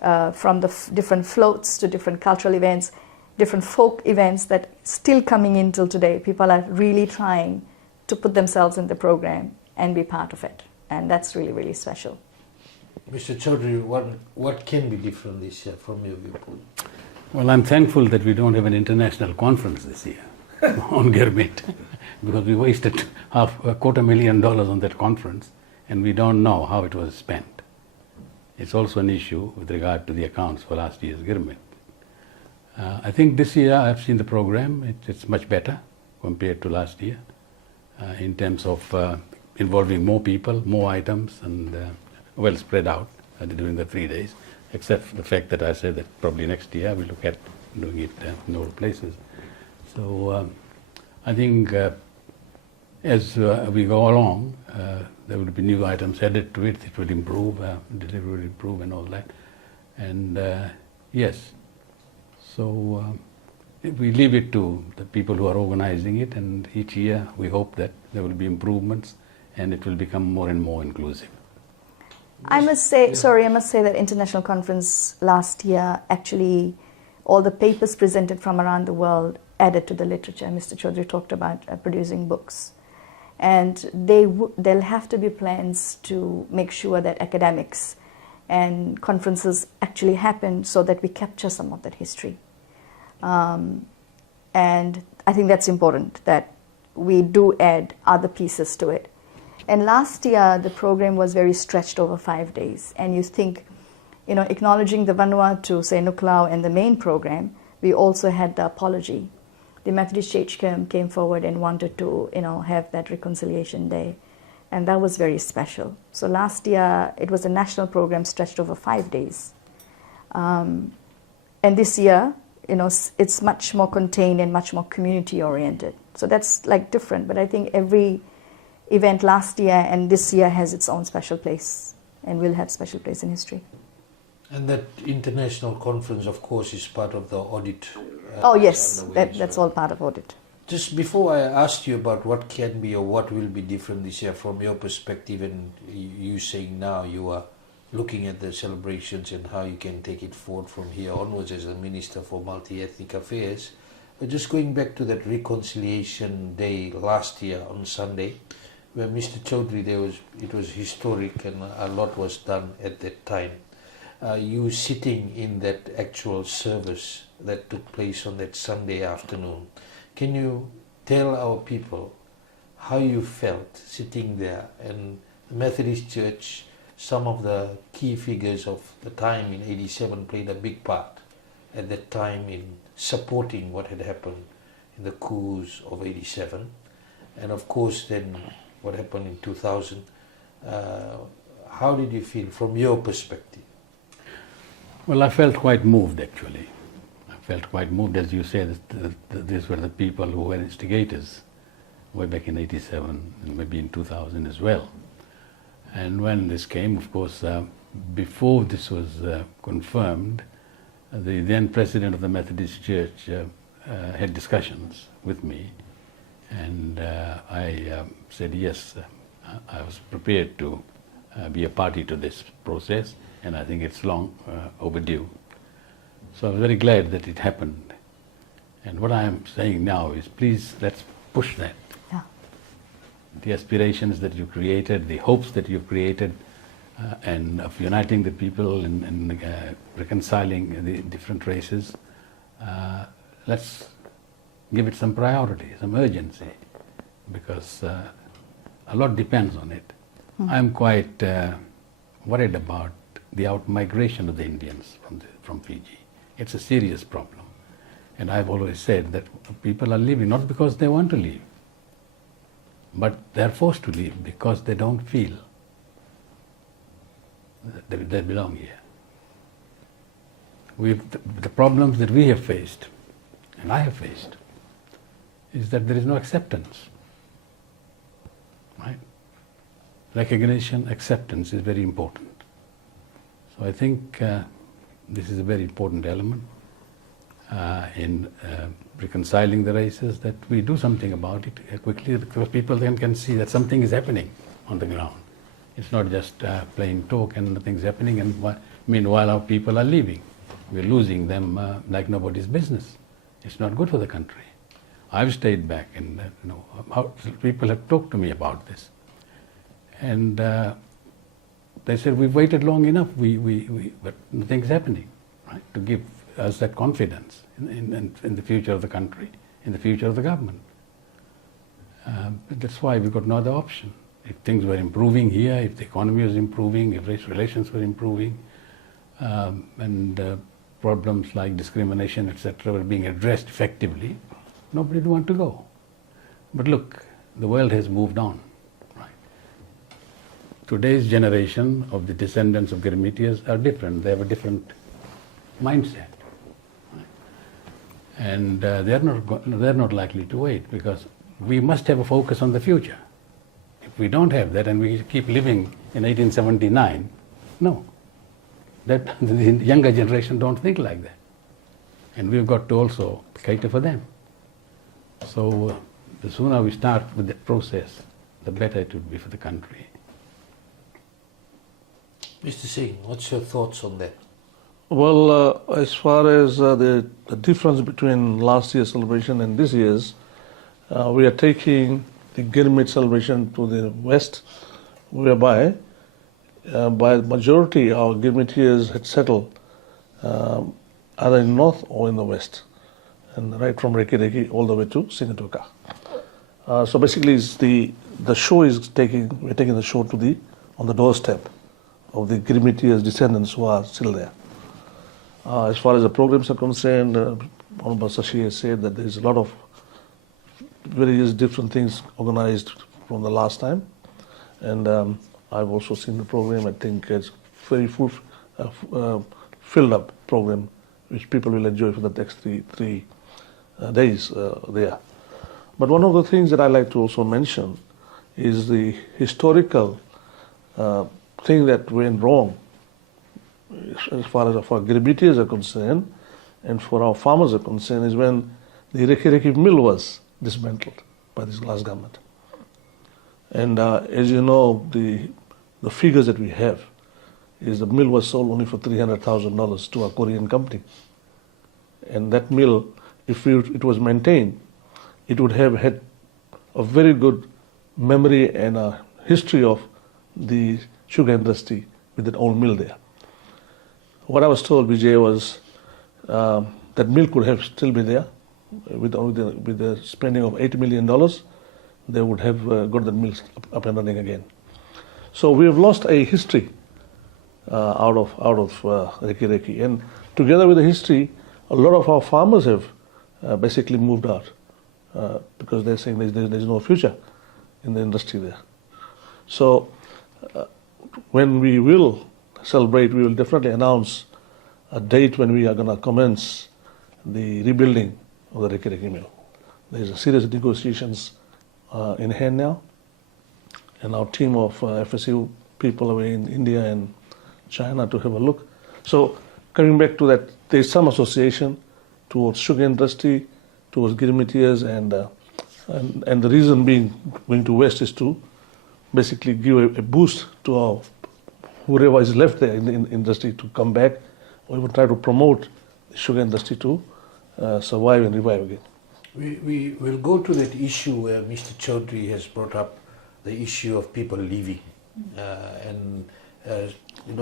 From the different floats to different cultural events, different folk events that still coming in till today. People are really trying to put themselves in the program and be part of it. And that's really, really special. Mr. Chaudhry, what can be different this year from your viewpoint? Well, I'm thankful that we don't have an international conference this year on Girmit, because we wasted $250,000 on that conference, and we don't know how it was spent. It's also an issue with regard to the accounts for last year's Girmit. I think this year I've seen the program, it's much better compared to last year in terms of involving more people, more items, and well spread out during the 3 days, except for the fact that I said that probably next year we'll look at doing it in other places. So I think as we go along, there will be new items added to it. It will improve, delivery will improve and all that. And yes, so we leave it to the people who are organizing it, and each year we hope that there will be improvements and it will become more and more inclusive. I must say that international conference last year, actually all the papers presented from around the world added to the literature. Mr. Chaudhry talked about producing books. And there'll have to be plans to make sure that academics and conferences actually happen so that we capture some of that history. And I think that's important, that we do add other pieces to it. And last year, the program was very stretched over 5 days. And you think, acknowledging the Vanuatu, say, Nuklau and the main program, we also had the apology. The Methodist Church came forward and wanted to, have that reconciliation day. And that was very special. So last year, it was a national program stretched over 5 days. And this year, it's much more contained and much more community-oriented. So that's different. But I think every event last year and this year has its own special place and will have special place in history. And that international conference, of course, is part of the audit. Oh yes, that's all part of audit. Just before I asked you about what can be or what will be different this year from your perspective, and you saying now you are looking at the celebrations and how you can take it forward from here onwards as a Minister for Multi-Ethnic Affairs, but just going back to that reconciliation day last year on Sunday, where Mr. Chaudhry, it was historic and a lot was done at that time. You sitting in that actual service that took place on that Sunday afternoon, can you tell our people how you felt sitting there? And the Methodist Church, some of the key figures of the time in '87 played a big part at that time in supporting what had happened in the coups of '87, and of course then what happened in 2000. How did you feel from your perspective? Well, I felt quite moved, actually. I felt quite moved, as you said, that these were the people who were instigators way back in '87 and maybe in 2000 as well. And when this came, of course, before this was confirmed, the then president of the Methodist Church had discussions with me, and I said yes, I was prepared to be a party to this process, and I think it's long overdue. So I was very glad that it happened. And what I am saying now is, please, let's push that. Yeah. The aspirations that you created, the hopes that you've created, and of uniting the people and reconciling the different races, let's give it some priority, some urgency, because a lot depends on it. I'm quite worried about the outmigration of the Indians from Fiji. It's a serious problem. And I've always said that people are leaving not because they want to leave, but they're forced to leave because they don't feel that they belong here. The problems that we have faced, and I have faced, is that there is no acceptance. Right? Recognition, acceptance is very important. So I think this is a very important element in reconciling the races, that we do something about it quickly, because people then can see that something is happening on the ground. It's not just plain talk and nothing's happening, and meanwhile our people are leaving. We're losing them like nobody's business. It's not good for the country. I've stayed back, and people have talked to me about this, and they said we've waited long enough, but nothing's happening, right? To give us that confidence in the future of the country, in the future of the government. That's why we've got no other option. If things were improving here, if the economy was improving, if race relations were improving, and problems like discrimination, etc., were being addressed effectively, nobody would want to go. But look, the world has moved on. Right? Today's generation of the descendants of Girmitiyas are different. They have a different mindset. Right? And they're not likely to wait, because we must have a focus on the future. If we don't have that and we keep living in 1879, no. That the younger generation don't think like that. And we've got to also cater for them. So the sooner we start with that process, the better it would be for the country. Mr. Singh, what's your thoughts on that? Well, as far as the difference between last year's celebration and this year's, we are taking the Girmit celebration to the west, whereby by the majority our Girmitiyas had settled either in north or in the west, and right from Reki all the way to Singatoka. So basically, the show is we're taking the show on the doorstep of the Girmitiyas descendants who are still there. As far as the programs are concerned, Honorable Sashi has said that there is a lot of various different things organized from the last time, and I've also seen the program. I think it's very filled up program, which people will enjoy for the next three days there. But one of the things that I like to also mention is the historical thing that went wrong as far as our Girmitiyas are concerned, and for our farmers are concerned, is when the Reki mill was dismantled by this last government. And as you know, the figures that we have is the mill was sold only for $300,000 to a Korean company. And that mill, if it was maintained, it would have had a very good memory and a history of the sugar industry with that old mill there. What I was told, Vijay, was that mill could have still been there with the spending of $8 million. They would have got the mill up and running again. So we have lost a history out of Reki, and together with the history, a lot of our farmers have basically moved out because they're saying there's no future in the industry there. So when we will celebrate, we will definitely announce a date when we are going to commence the rebuilding of the Reki mill. There's a serious negotiations in hand now, and our team of FSU people away in India and China to have a look. So coming back to that, there's some association towards sugar industry, towards Girmitiyas, and the reason being going to West is to basically give a boost to our whoever is left there in the industry to come back, or even try to promote the sugar industry to survive and revive again. We will go to that issue where Mr. Chaudhry has brought up the issue of people leaving and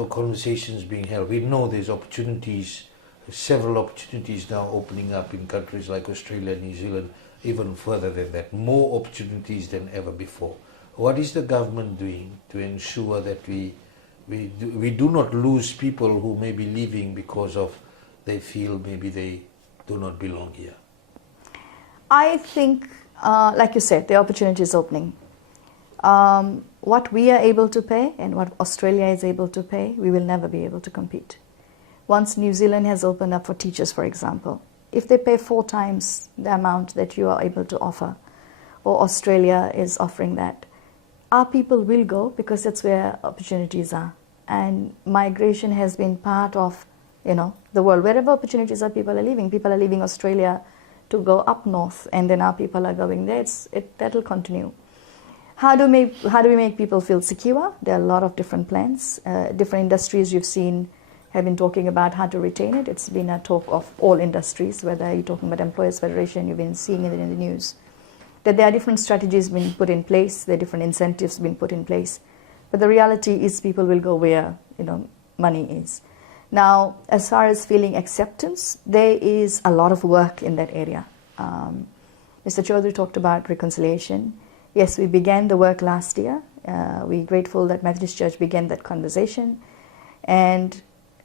conversations being held. We know there's opportunities, several opportunities now opening up in countries like Australia, New Zealand, even further than that, more opportunities than ever before. What is the government doing to ensure that we do not lose people who may be leaving because of they feel maybe they do not belong here? I think, like you said, the opportunity is opening. What we are able to pay and what Australia is able to pay, we will never be able to compete. Once New Zealand has opened up for teachers, for example, if they pay 4 times the amount that you are able to offer, or Australia is offering that, our people will go because that's where opportunities are. And migration has been part of the world. Wherever opportunities are, people are leaving. People are leaving Australia to go up north, and then our people are going there. That'll continue. How do we make people feel secure? There are a lot of different plans. Different industries you've seen have been talking about how to retain it. It's been a talk of all industries, whether you're talking about Employers Federation, you've been seeing it in the news, that there are different strategies being put in place, there are different incentives being put in place. But the reality is people will go where money is. Now, as far as feeling acceptance, there is a lot of work in that area. Mr. Chaudhry talked about reconciliation. Yes, we began the work last year. We're grateful that Methodist Church began that conversation. And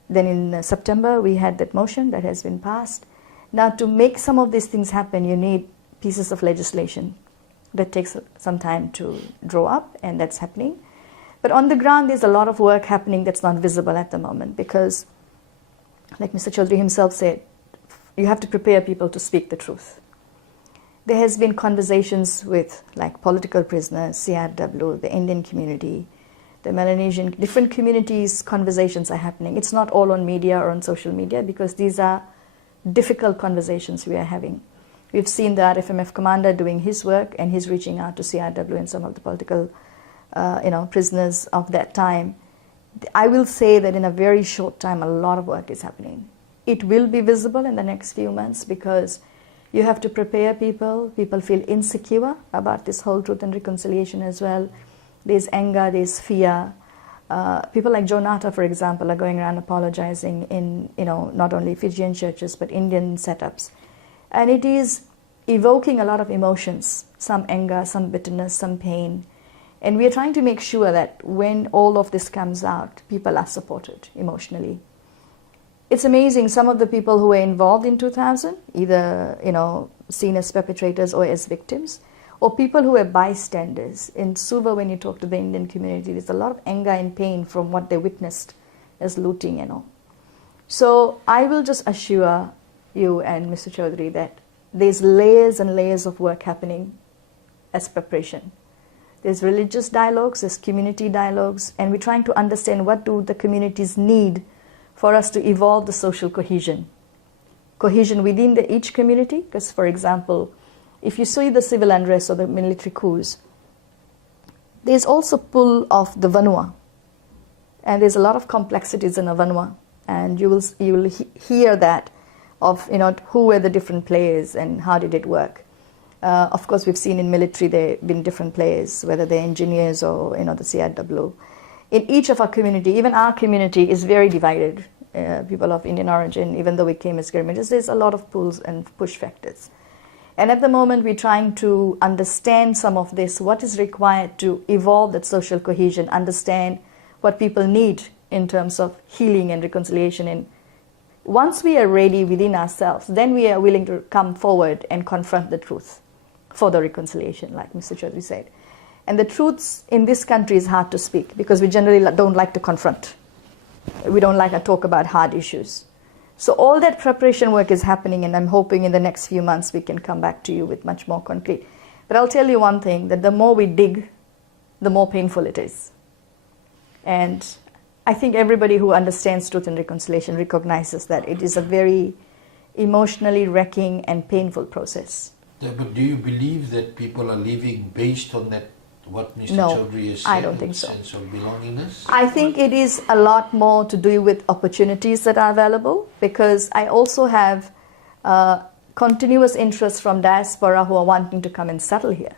then in September, we had that motion that has been passed. Now, to make some of these things happen, you need pieces of legislation. That takes some time to draw up, and that's happening. But on the ground, there's a lot of work happening that's not visible at the moment because, like Mr. Chaudhry himself said, you have to prepare people to speak the truth. There has been conversations with political prisoners, CRW, the Indian community, the Melanesian, different communities, conversations are happening. It's not all on media or on social media because these are difficult conversations we are having. We've seen the RFMF commander doing his work and he's reaching out to CRW and some of the political prisoners of that time. I will say that in a very short time, a lot of work is happening. It will be visible in the next few months because you have to prepare people. People feel insecure about this whole truth and reconciliation as well. There's anger, there's fear. People like Joe Nata, for example, are going around apologizing in, not only Fijian churches, but Indian setups. And it is evoking a lot of emotions, some anger, some bitterness, some pain. And we are trying to make sure that when all of this comes out, people are supported emotionally. It's amazing, some of the people who were involved in 2000, either, seen as perpetrators or as victims, or people who were bystanders. In Suva, when you talk to the Indian community, there's a lot of anger and pain from what they witnessed as looting and all. So I will just assure you and Mr. Chaudhry that there's layers and layers of work happening as preparation. There's religious dialogues, there's community dialogues, and we're trying to understand what do the communities need for us to evolve the social cohesion. Cohesion within each community, because for example, if you see the civil unrest or the military coups, there's also pull of the Vanua. And there's a lot of complexities in a Vanua. And you will hear that of who were the different players and how did it work. Of course, we've seen in military there have been different players, whether they're engineers or the CRW. In each of our community, even our community is very divided. People of Indian origin, even though we came as Girmitiyas, there's a lot of pulls and push factors. And at the moment, we're trying to understand some of this, what is required to evolve that social cohesion, understand what people need in terms of healing and reconciliation. And once we are ready within ourselves, then we are willing to come forward and confront the truth for the reconciliation, like Mr. Chaudhry said. And the truths in this country is hard to speak because we generally don't like to confront. We don't like to talk about hard issues. So all that preparation work is happening, and I'm hoping in the next few months we can come back to you with much more concrete. But I'll tell you one thing, that the more we dig, the more painful it is. And I think everybody who understands truth and reconciliation recognizes that it is a very emotionally wrecking and painful process. Yeah, but do you believe that people are living based on that, what Mr. No, Chaudhry has said, I don't think so. sense of belongingness? I think it is a lot more to do with opportunities that are available, because I also have continuous interest from diaspora who are wanting to come and settle here.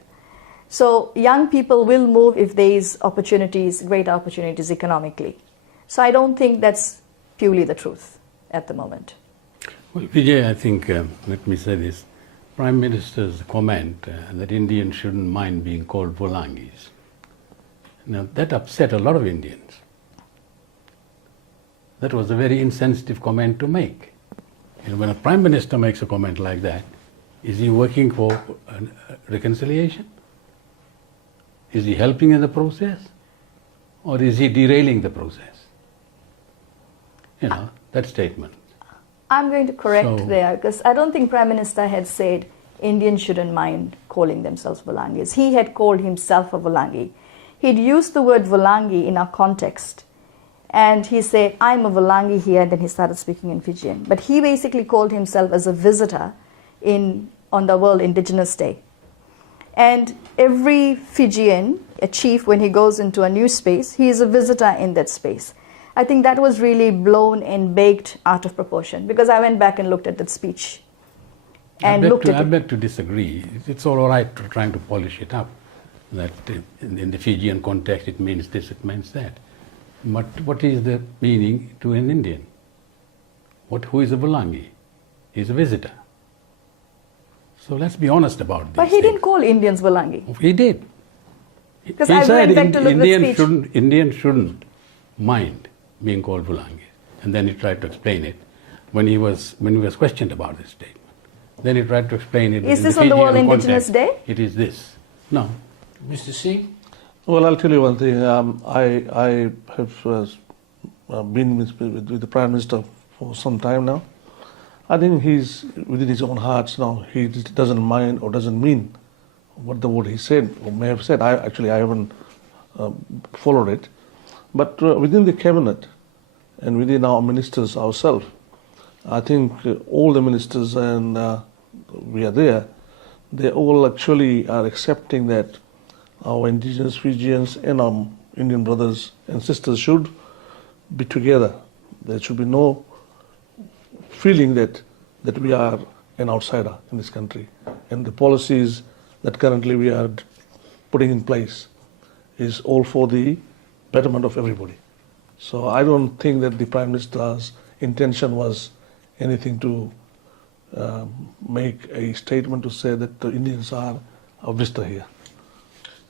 So young people will move if there is opportunities, great opportunities economically. So I don't think that's purely the truth at the moment. Well, Vijay, I think, let me say this, Prime Minister's comment that Indians shouldn't mind being called Volangis. Now, that upset a lot of Indians. That was a very insensitive comment to make. And when a Prime Minister makes a comment like that, is he working for reconciliation? Is he helping in the process? Or is he derailing the process? That statement. I'm going to correct there, because I don't think Prime Minister had said Indians shouldn't mind calling themselves Volangis. He had called himself a Volangi. He'd used the word Volangi in our context, And he said, I'm a Valangi here, and then he started speaking in Fijian. But he basically called himself as a visitor on the World Indigenous Day. And every Fijian, a chief, when he goes into a new space, he is a visitor in that space. I think that was really blown and baked out of proportion, because I went back and looked at that speech. I beg to disagree. It's all right to trying to polish it up. That in the Fijian context it means this, it means that. But what is the meaning to an Indian? Who is a Valangi? He's a visitor. So let's be honest about this. But he didn't call Indians Valangi. He did. Because I went back to look at the speech. Indians shouldn't mind being called Valangi. And then he tried to explain it when he was questioned about this statement. Then he tried to explain it. Is this on the World Indigenous Day? It is this. No. Mr. Singh? Well, I'll tell you one thing. I have been with the Prime Minister for some time now. I think he's within his own heart now. He doesn't mind or doesn't mean what the word he said or may have said. I haven't followed it. But within the cabinet and within our ministers ourselves, I think all the ministers and we are there, they all actually are accepting that our indigenous Fijians and our Indian brothers and sisters should be together. There should be no feeling that we are an outsider in this country. And the policies that currently we are putting in place is all for the betterment of everybody. So I don't think that the Prime Minister's intention was anything to make a statement to say that the Indians are a visitor here.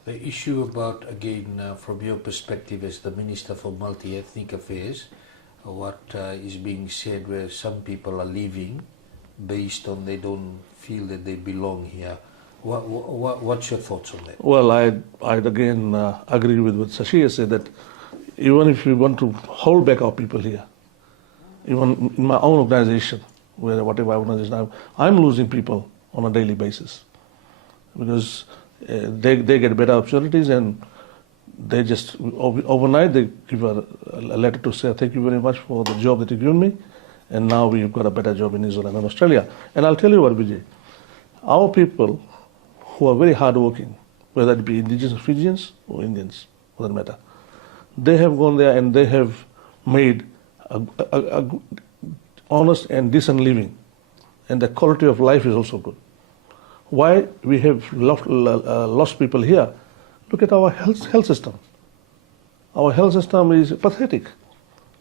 The issue about, again, from your perspective as the Minister for Multiethnic Affairs, what is being said where some people are leaving based on they don't feel that they belong here. What's your thoughts on that? Well, I'd again agree with what Sashi has said, that even if we want to hold back our people here, even in my own organization, whatever organization I'm losing people on a daily basis because they get better opportunities and they just overnight they give a letter to say thank you very much for the job that you've given me, and now we've got a better job in New Zealand and Australia. And I'll tell you what, Vijay, our people who are very hardworking, whether it be indigenous Fijians or Indians, for that matter, they have gone there and they have made a honest and decent living, and the quality of life is also good. Why we have lost people here? Look at our health system. Our health system is pathetic.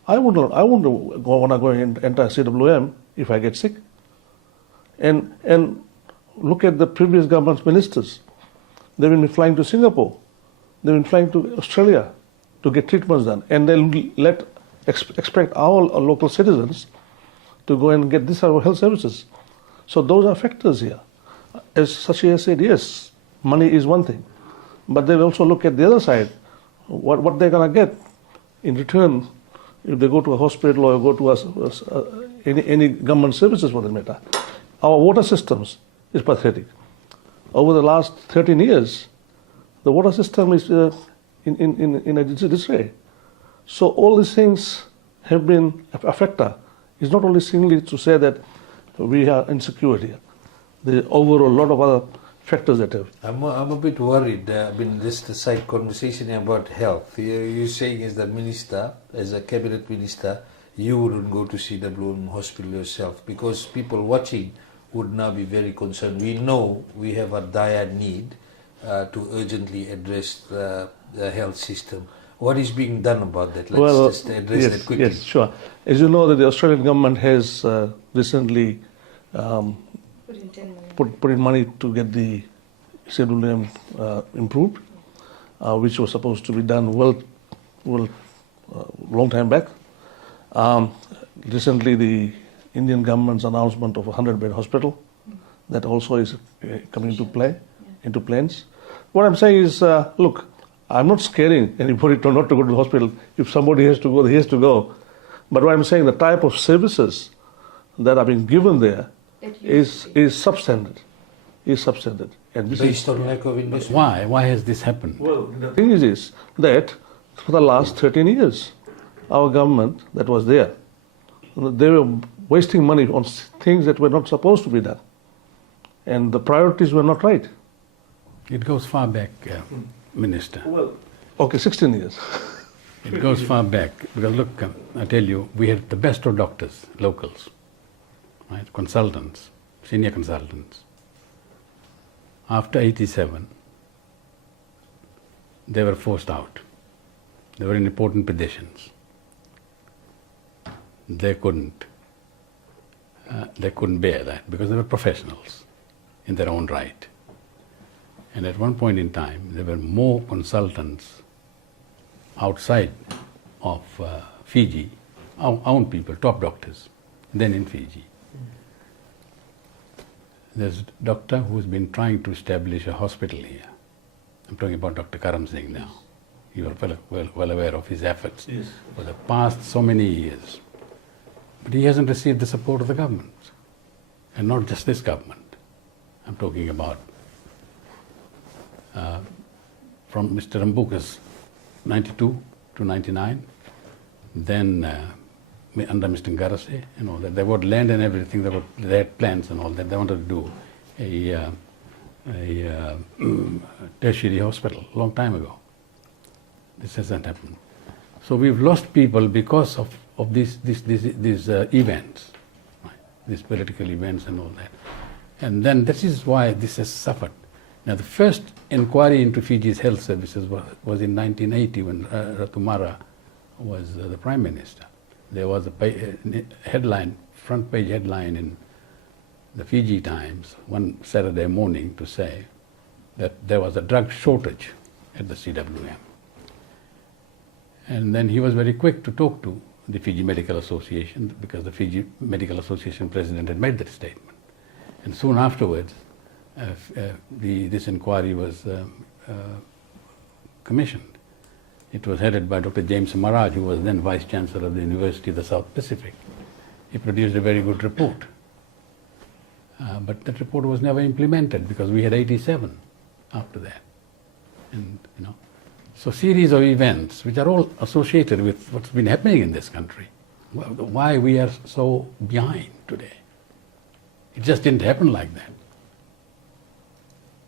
I wouldn't want to go and enter CWM if I get sick. And look at the previous government's ministers. They've been flying to Singapore. They've been flying to Australia to get treatments done, and they'll expect our local citizens to go and get this type of health services. So those are factors here. As Sashi has said, yes, money is one thing, but they'll also look at the other side, what they're going to get in return if they go to a hospital or go to any government services for that matter. Our water systems is pathetic. Over the last 13 years, the water system is in a disarray. So all these things have been a factor. It's not only singly to say that we are insecure here. There's overall a lot of other factors that have. I'm a bit worried. Just a side conversation about health. You're saying as the minister, as a cabinet minister, you wouldn't go to CWM hospital yourself because people watching would now be very concerned. We know we have a dire need to urgently address the health system. What is being done about that? Let's just address that quickly. Yes, sure. As you know, that the Australian government has recently put in money to get the CWM improved, which was supposed to be done long time back. Recently, the Indian government's announcement of a 100-bed hospital, that also is coming into play, into plans. What I'm saying is, look, I'm not scaring anybody not to go to the hospital. If somebody has to go, he has to go. But what I'm saying, the type of services that are being given there is substandard. And this based on lack of investment. Why has this happened? Well, the thing is that for the last 13 years, our government that was there. They were wasting money on things that were not supposed to be done. And the priorities were not right. It goes far back, Minister. Well, okay, 16 years. It goes far back because look, I tell you, we had the best of doctors, locals, right? Consultants, senior consultants. After 87, they were forced out. They were in important positions. They couldn't bear that because they were professionals in their own right. And at one point in time, there were more consultants outside of Fiji, our own people, top doctors, than in Fiji. There's a doctor who's been trying to establish a hospital here. I'm talking about Dr. Singh now. You are well aware of his efforts for the past so many years. But he hasn't received the support of the government. And not just this government. I'm talking about from Mr. Rambuka's 92 to 99, then under Mr. Garase, you know, that they got land and everything, they had plans and all that. They wanted to do a tertiary hospital a long time ago. This hasn't happened. So we've lost people because of these events, right? These political events and all that. And then this is why this has suffered. Now the first inquiry into Fiji's health services was in 1980 when Ratumara was the Prime Minister. There was a headline, front page headline in the Fiji Times one Saturday morning to say that there was a drug shortage at the CWM. And then he was very quick to talk to the Fiji Medical Association because the Fiji Medical Association president had made that statement. And soon afterwards, this inquiry was commissioned. It was headed by Dr. James Maraj, who was then Vice Chancellor of the University of the South Pacific. He produced a very good report. But that report was never implemented because we had 87 after that. And, you know, so series of events which are all associated with what's been happening in this country. Why we are so behind today. It just didn't happen like that.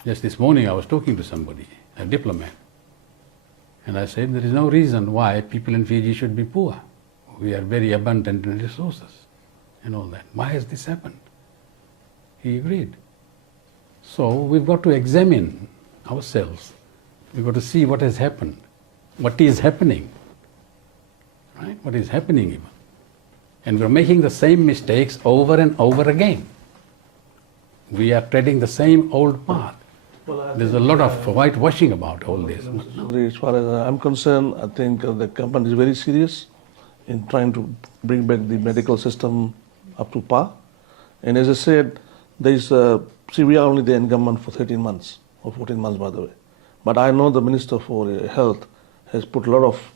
Just this morning I was talking to somebody, a diplomat, and I said there is no reason why people in Fiji should be poor. We are very abundant in resources and all that. Why has this happened? He agreed. So we've got to examine ourselves. We've got to see what has happened, what is happening, right? What is happening even. And we're making the same mistakes over and over again. We are treading the same old path. There's a lot of whitewashing about all this. As far as I'm concerned, I think the government is very serious in trying to bring back the medical system up to par. And as I said, see, we are only there in government for 13 months, or 14 months by the way. But I know the Minister for Health has put a lot of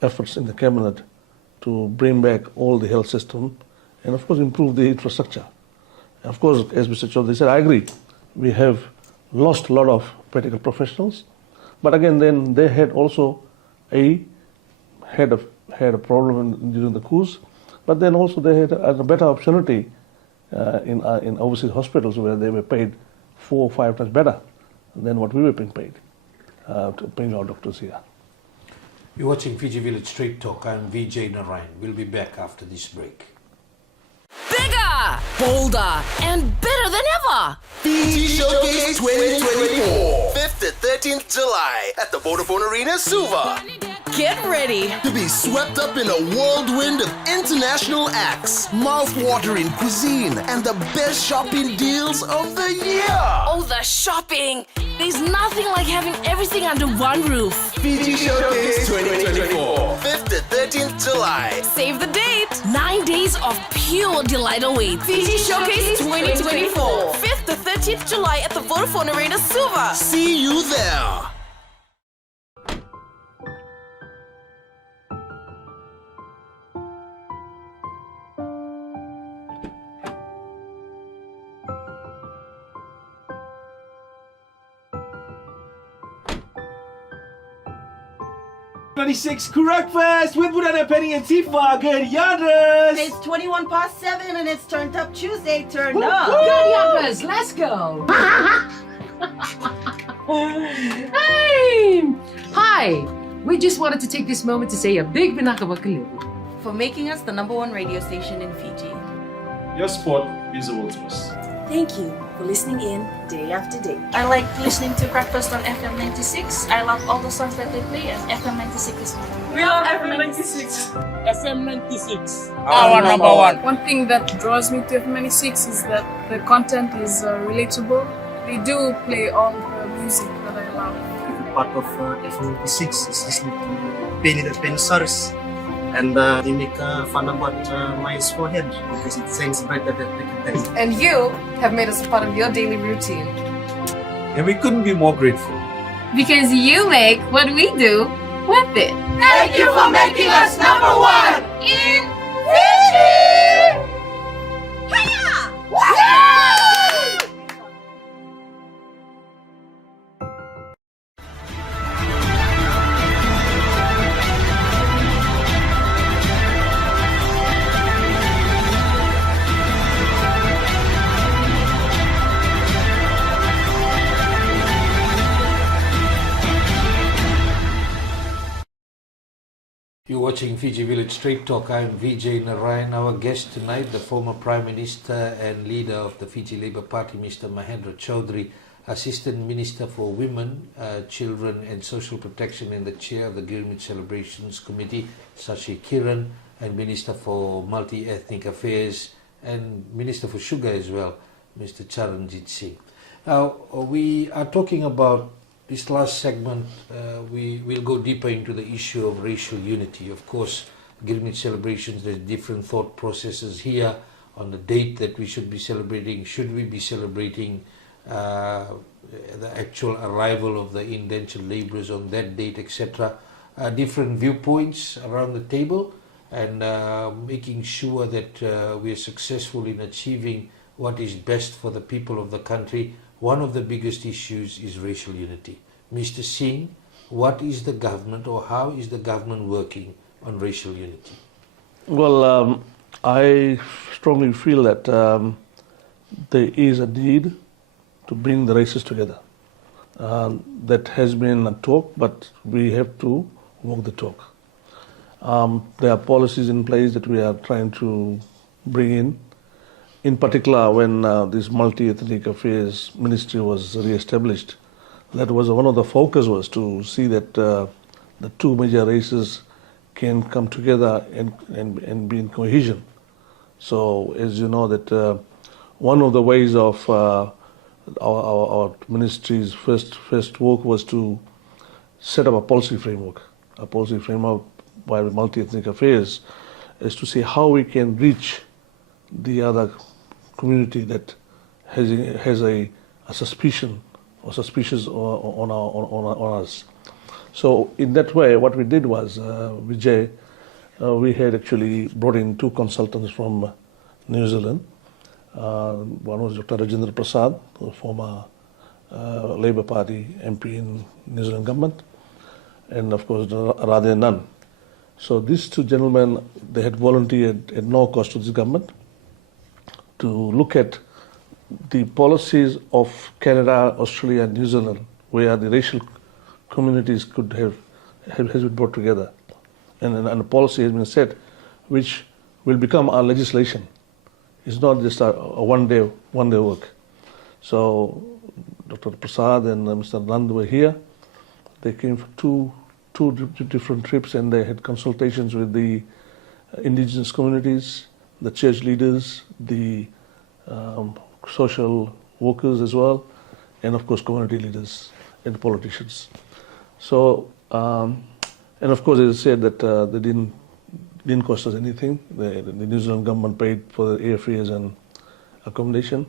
efforts in the cabinet to bring back all the health system and of course improve the infrastructure. Of course, as Mr. Chaudhry said, I agree, we have lost a lot of medical professionals, but again, then they had also had a problem during the coups, but then also they had a better opportunity in overseas hospitals where they were paid 4 or 5 times better than what we were being paid to bring our doctors here. You're watching Fiji Village Straight Talk. I'm Vijay Narayan. We'll be back after this break. Bigger, bolder, and better than ever. Fiji Showcase 2024, 5th to 13th July at the Vodafone Arena, Suva. Get ready To be swept up in a whirlwind of international acts, mouth-watering cuisine, and the best shopping deals of the year. Oh, the shopping! There's nothing like having everything under one roof. Fiji Showcase 2024, 5th to 13th July. Save the date! 9 days of pure delight awaits. Fiji Showcase 2024, 5th to 13th July at the Vodafone Arena, Suva. See you there. 26 Breakfast with Budana Penny and Tifa. Good yanders. It's 21 past 7 and it's Turned Up Tuesday. Turn up. Good youngers, let's go. Hey! Hi! We just wanted to take this moment to say a big binakabakalibu For making us the #1 radio station in Fiji. Your sport means the world to us. Thank you for listening in day after day. I like listening to Breakfast on FM 96. I love all the songs that they play and FM 96 is one. We love FM 96. FM 96. Our number one. One thing that draws me to FM 96 is that the content is relatable. They do play all the music that I love. Part of FM 96 is listening to Penny the Penny Stars. And they make fun about my forehead because it sings better than they can tell. And you have made us a part of your daily routine. And we couldn't be more grateful. Because you make what we do worth it. Thank you for making us #1 in Fiji! Hiya! You're watching Fiji Village Straight Talk. I'm Vijay Narayan. Our guest tonight, the former Prime Minister and leader of the Fiji Labour Party, Mr. Mahendra Chaudhry, Assistant Minister for Women, Children and Social Protection and the Chair of the Girmit Celebrations Committee, Sashi Kiran, and Minister for Multiethnic Affairs and Minister for Sugar as well, Mr. Charan Singh. Now, we are talking about this last segment. We will go deeper into the issue of racial unity. Of course, Girmit celebrations, there's different thought processes here on the date that we should be celebrating. Should we be celebrating the actual arrival of the indentured labourers on that date, etc. Different viewpoints around the table, and making sure that we are successful in achieving what is best for the people of the country. One of the biggest issues is racial unity. Mr. Singh, what is the government, or how is the government working on racial unity? Well, I strongly feel that there is a need to bring the races together. That has been a talk, but we have to walk the talk. There are policies in place that we are trying to bring in. In particular, when this multi-ethnic affairs ministry was re-established, that was one of the focus was to see that the two major races can come together and be in cohesion. So, as you know, that one of the ways of our ministry's first work was to set up a policy framework. A policy framework by multi-ethnic affairs is to see how we can reach the other community that has a suspicion or suspicious on us. So in that way, what we did was, Vijay, we had actually brought in two consultants from New Zealand. One was Dr. Rajendra Prasad, the former Labour Party MP in New Zealand government, and of course Radhe Nunn. So these two gentlemen, they had volunteered at no cost to this government to look at the policies of Canada, Australia and New Zealand, where the racial communities could has been brought together. And a policy has been set which will become our legislation. It's not just a one-day work. So Dr. Prasad and Mr. Nand were here. They came for two different trips, and they had consultations with the indigenous communities, the church leaders, the social workers as well, and of course community leaders and politicians. So, and of course, as I said, that they didn't cost us anything. The New Zealand government paid for the airfares and accommodation.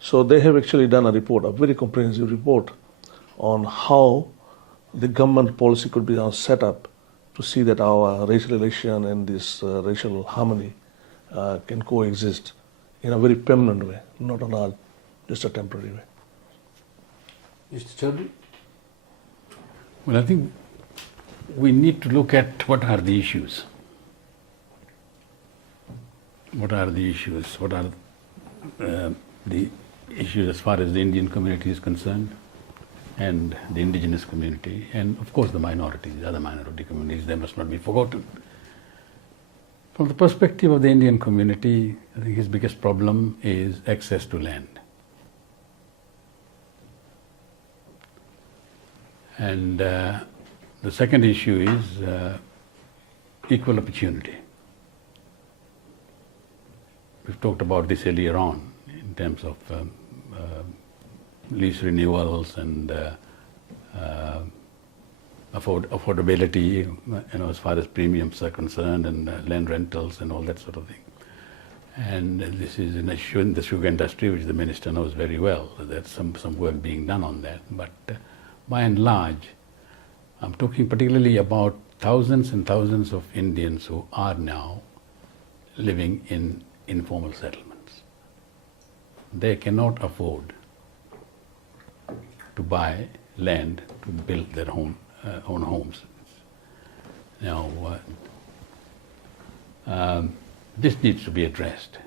So they have actually done a report, a very comprehensive report, on how the government policy could be set up to see that our racial relation and this racial harmony can coexist in a very permanent way, not on just a temporary way. Mr. Chaudhry? Well, I think we need to look at what are the issues. What are the issues? What are the issues as far as the Indian community is concerned, and the indigenous community, and of course the minorities, the other minority communities, they must not be forgotten. From the perspective of the Indian community, I think his biggest problem is access to land. And the second issue is equal opportunity. We've talked about this earlier on in terms of lease renewals and affordability, as far as premiums are concerned, and land rentals and all that sort of thing. And this is an issue in the sugar industry, which the minister knows very well. There's some work being done on that. But by and large, I'm talking particularly about thousands and thousands of Indians who are now living in informal settlements. They cannot afford to buy land to build their own homes. Now, this needs to be addressed,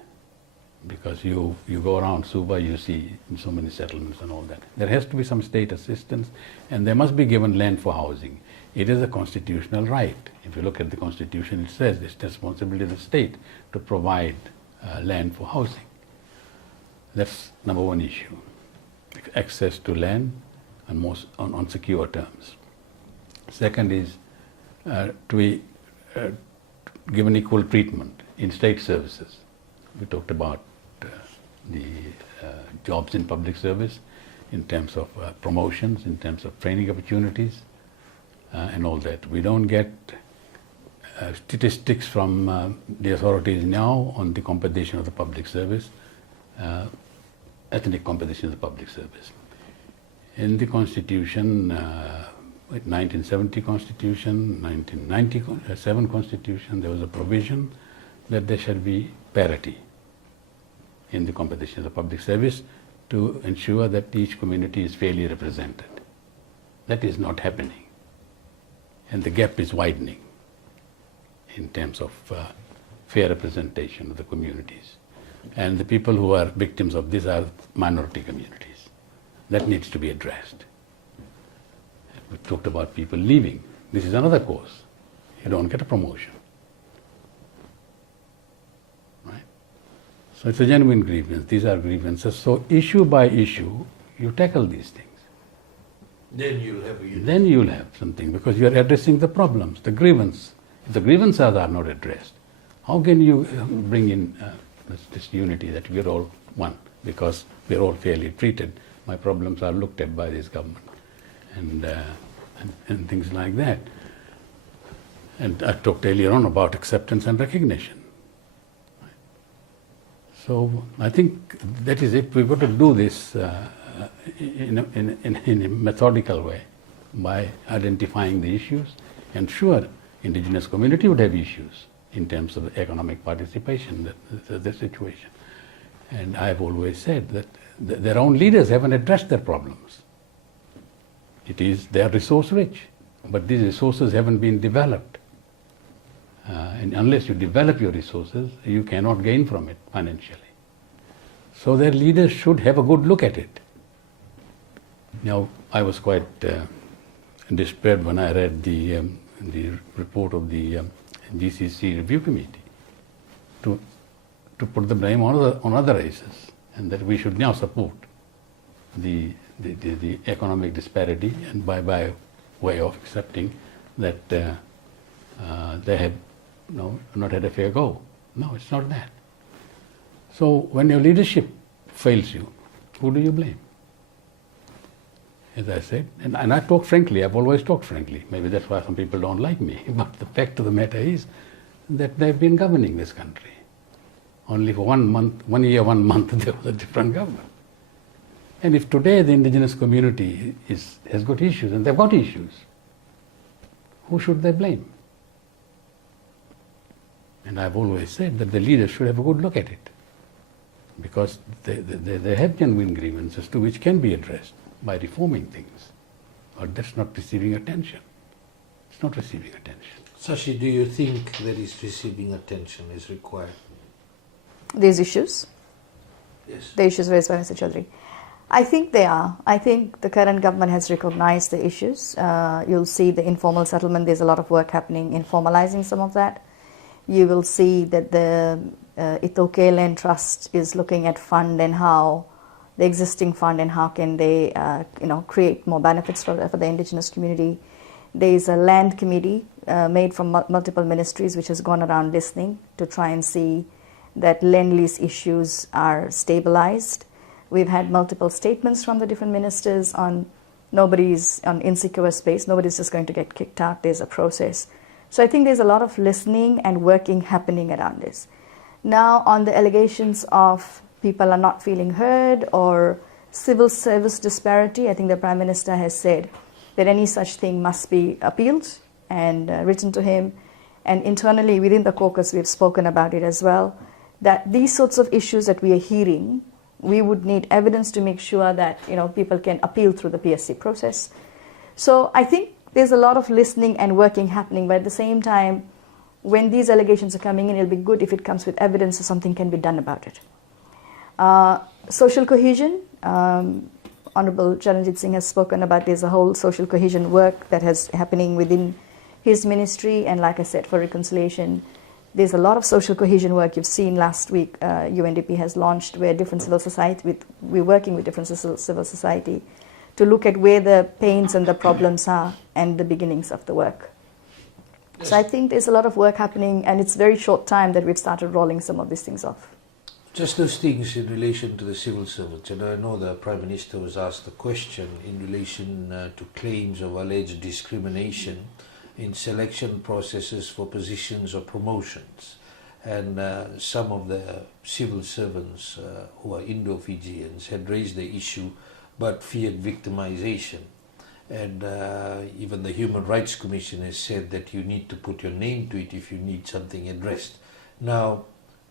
because you go around Suba, you see so many settlements and all that. There has to be some state assistance, and they must be given land for housing. It is a constitutional right. If you look at the Constitution, it says it's the responsibility of the state to provide land for housing. That's number one issue. Access to land on secure terms. Second is to be given equal treatment in state services. We talked about the jobs in public service, in terms of promotions, in terms of training opportunities, and all that. We don't get statistics from the authorities now on the composition of the public service, ethnic composition of the public service. In the Constitution, 1970 Constitution, 1997 Constitution, there was a provision that there shall be parity in the composition of the public service to ensure that each community is fairly represented. That is not happening, and the gap is widening in terms of fair representation of the communities. And the people who are victims of this are minority communities. That needs to be addressed. We talked about people leaving. This is another cause. You don't get a promotion. Right? So it's a genuine grievance. These are grievances. So issue by issue, you tackle these things. Then you'll have Then you'll have something, because you are addressing the problems, the grievance. If the grievances are not addressed, how can you bring in this unity that we're all one, because we're all fairly treated? My problems are looked at by this government, and things like that. And I talked earlier on about acceptance and recognition. So I think that is it. We've got to do this in a methodical way, by identifying the issues. And sure, indigenous community would have issues in terms of economic participation, the situation. And I've always said that their own leaders haven't addressed their problems. They are resource rich, but these resources haven't been developed. And unless you develop your resources, you cannot gain from it financially. So their leaders should have a good look at it. Now, I was quite despaired when I read the report of the GCC Review Committee to put the blame on other races, and that we should now support the economic disparity, and by way of accepting that they have not had a fair go. No, it's not that. So when your leadership fails you, who do you blame? As I said, and I talk frankly, I've always talked frankly. Maybe that's why some people don't like me. But the fact of the matter is that they've been governing this country. Only for 1 year, 1 month, there was a different government. And if today the indigenous community has got issues, and they've got issues, who should they blame? And I've always said that the leaders should have a good look at it, because they have genuine grievances to which can be addressed by reforming things, or that's not receiving attention. It's not receiving attention. Sashi, do you think that is receiving attention is required? These issues? Yes. The issues raised by Mr. Chaudhry. I think they are. I think the current government has recognized the issues. You'll see the informal settlement. There's a lot of work happening in formalizing some of that. You will see that the Itoke Land Trust is looking at fund and how the existing fund and how can they create more benefits for the indigenous community. There is a land committee made from multiple ministries which has gone around listening to try and see that land lease issues are stabilized. We've had multiple statements from the different ministers on nobody's on insecure space, nobody's just going to get kicked out, there's a process. So I think there's a lot of listening and working happening around this. Now on the allegations of people are not feeling heard or civil service disparity, I think the Prime Minister has said that any such thing must be appealed and written to him. And internally within the caucus we've spoken about it as well, that these sorts of issues that we are hearing, we would need evidence to make sure that people can appeal through the PSC process. So I think there's a lot of listening and working happening, but at the same time, when these allegations are coming in, it'll be good if it comes with evidence so something can be done about it. Social cohesion, Honorable Charan Singh has spoken about. There's a whole social cohesion work that is happening within his ministry, and like I said, for reconciliation, there's a lot of social cohesion work. You've seen last week UNDP has launched where different civil society, we're working with different civil society to look at where the pains and the problems are and the beginnings of the work. Yes. So I think there's a lot of work happening, and it's very short time that we've started rolling some of these things off. Just those things in relation to the civil servants, and I know the Prime Minister was asked a question in relation to claims of alleged discrimination in selection processes for positions or promotions, and some of the civil servants who are Indo-Fijians had raised the issue but feared victimization, and even the Human Rights Commission has said that you need to put your name to it if you need something addressed. Now,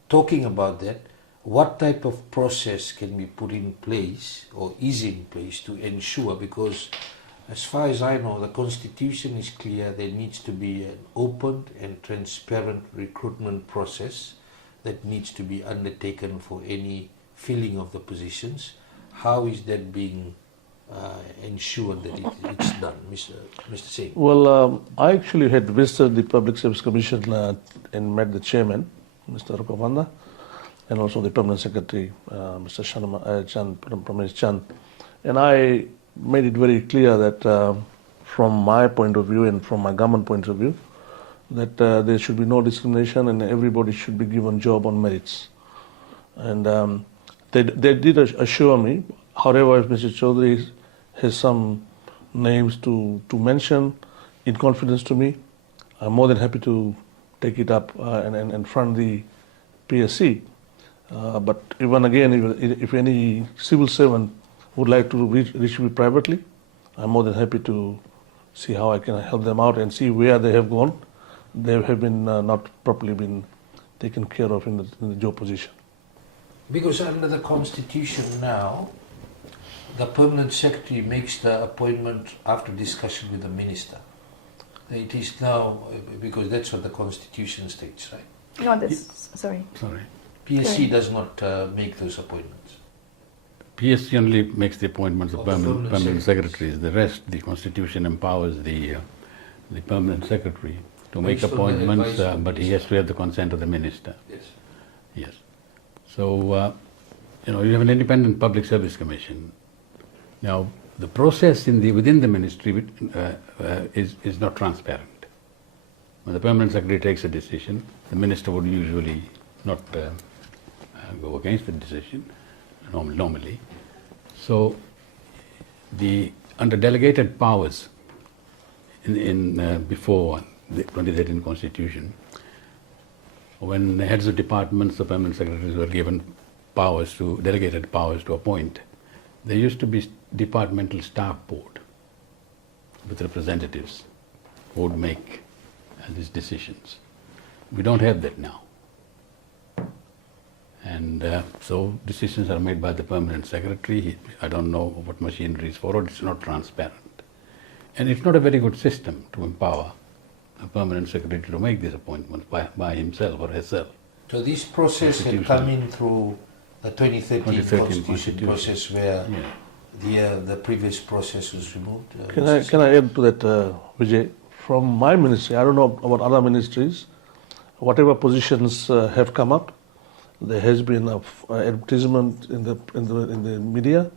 talking about that, what type of process can be put in place or is in place to ensure, because as far as I know, the Constitution is clear, there needs to be an open and transparent recruitment process that needs to be undertaken for any filling of the positions. How is that being ensured that it's done, Mr. Singh? Well, I actually had visited the Public Service Commission and met the chairman, Mr. Rukamanda, and also the Permanent Secretary, Mr. Pramanish Chand. And I made it very clear that from my point of view and from my government point of view, that there should be no discrimination and everybody should be given job on merits. And they did assure me, however, if Mr. Chaudhry has some names to mention in confidence to me, I'm more than happy to take it up and front the PSC. But even again, if any civil servant would like to reach me privately, I'm more than happy to see how I can help them out and see where they have gone. They have been not properly been taken care of in the job position. Because under the Constitution now, the Permanent Secretary makes the appointment after discussion with the Minister. It is now, because that's what the Constitution states, right? No, sorry. PSC does not make those appointments. PSC only makes the appointments of permanent secretaries. The rest, the Constitution empowers the Permanent Secretary to make appointments, but he has to have the consent of the Minister. Yes. Yes. So, you have an independent Public Service Commission. Now, the process within the ministry is not transparent. When the Permanent Secretary takes a decision, the Minister would usually not go against the decision, normally. So, under delegated powers before the 2013 Constitution, when the heads of departments, the permanent secretaries were given delegated powers to appoint, there used to be departmental staff board with representatives who would make these decisions. We don't have that now. And so decisions are made by the permanent secretary. I don't know what machinery is followed. It's not transparent. And it's not a very good system to empower a permanent secretary to make this appointment by himself or herself. So this process had come in through the 2013 constitution process where the previous process was removed. Can I add to that, Vijay? From my ministry, I don't know about other ministries, whatever positions have come up, there has been an advertisement in the media,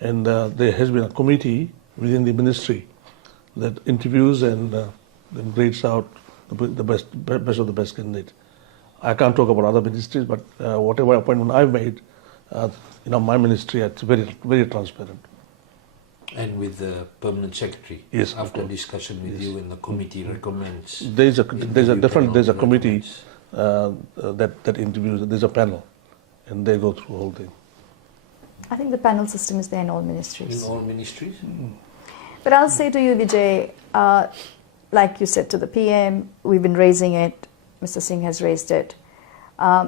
and there has been a committee within the ministry that interviews and then grades out the best of the best candidate. I can't talk about other ministries, but whatever appointment I've made, my ministry, it's very, very transparent. And with the permanent secretary, yes, after discussion with you, and the committee recommends. There's a committee that interviews. There's a panel, and they go through the whole thing. I think the panel system is there in all ministries. In all ministries. But I'll say to you, Vijay, like you said to the PM, we've been raising it. Mr. Singh has raised it.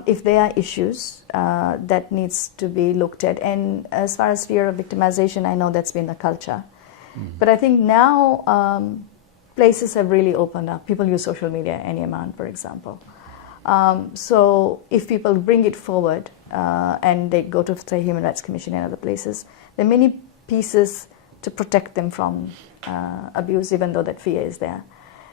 If there are issues that needs to be looked at, and as far as fear of victimization, I know that's been the culture. But I think now places have really opened up. People use social media any amount, for example. So if people bring it forward and they go to the Human Rights Commission and other places, there are many pieces to protect them from abuse, even though that fear is there.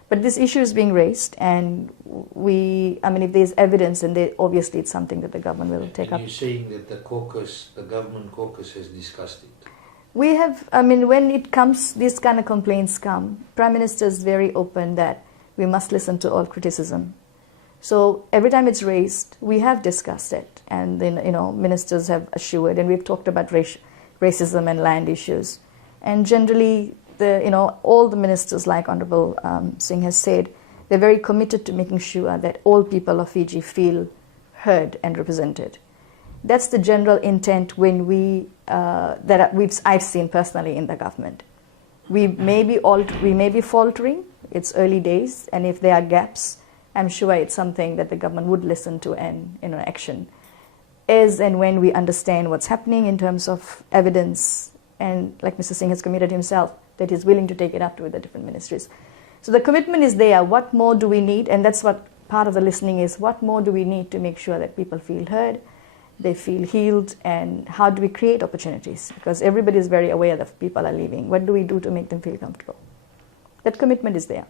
But this issue is being raised, and if there's evidence, then obviously it's something that the government will take up. You're saying that the government caucus has discussed it? We have, when it comes, these kind of complaints come, Prime Minister is very open that we must listen to all criticism. So every time it's raised, we have discussed it, and then, ministers have assured, and we've talked about racism and land issues. And generally, all the ministers, like Honorable Singh has said, they're very committed to making sure that all people of Fiji feel heard and represented. That's the general intent when I've seen personally in the government. We may be faltering. It's early days, and if there are gaps, I'm sure it's something that the government would listen to and action. As and when we understand what's happening in terms of evidence, and like Mr. Singh has committed himself, that he's willing to take it up to the different ministries. So the commitment is there. What more do we need? And that's what part of the listening is. What more do we need to make sure that people feel heard, they feel healed, and how do we create opportunities? Because everybody is very aware that people are leaving. What do we do to make them feel comfortable? That commitment is there.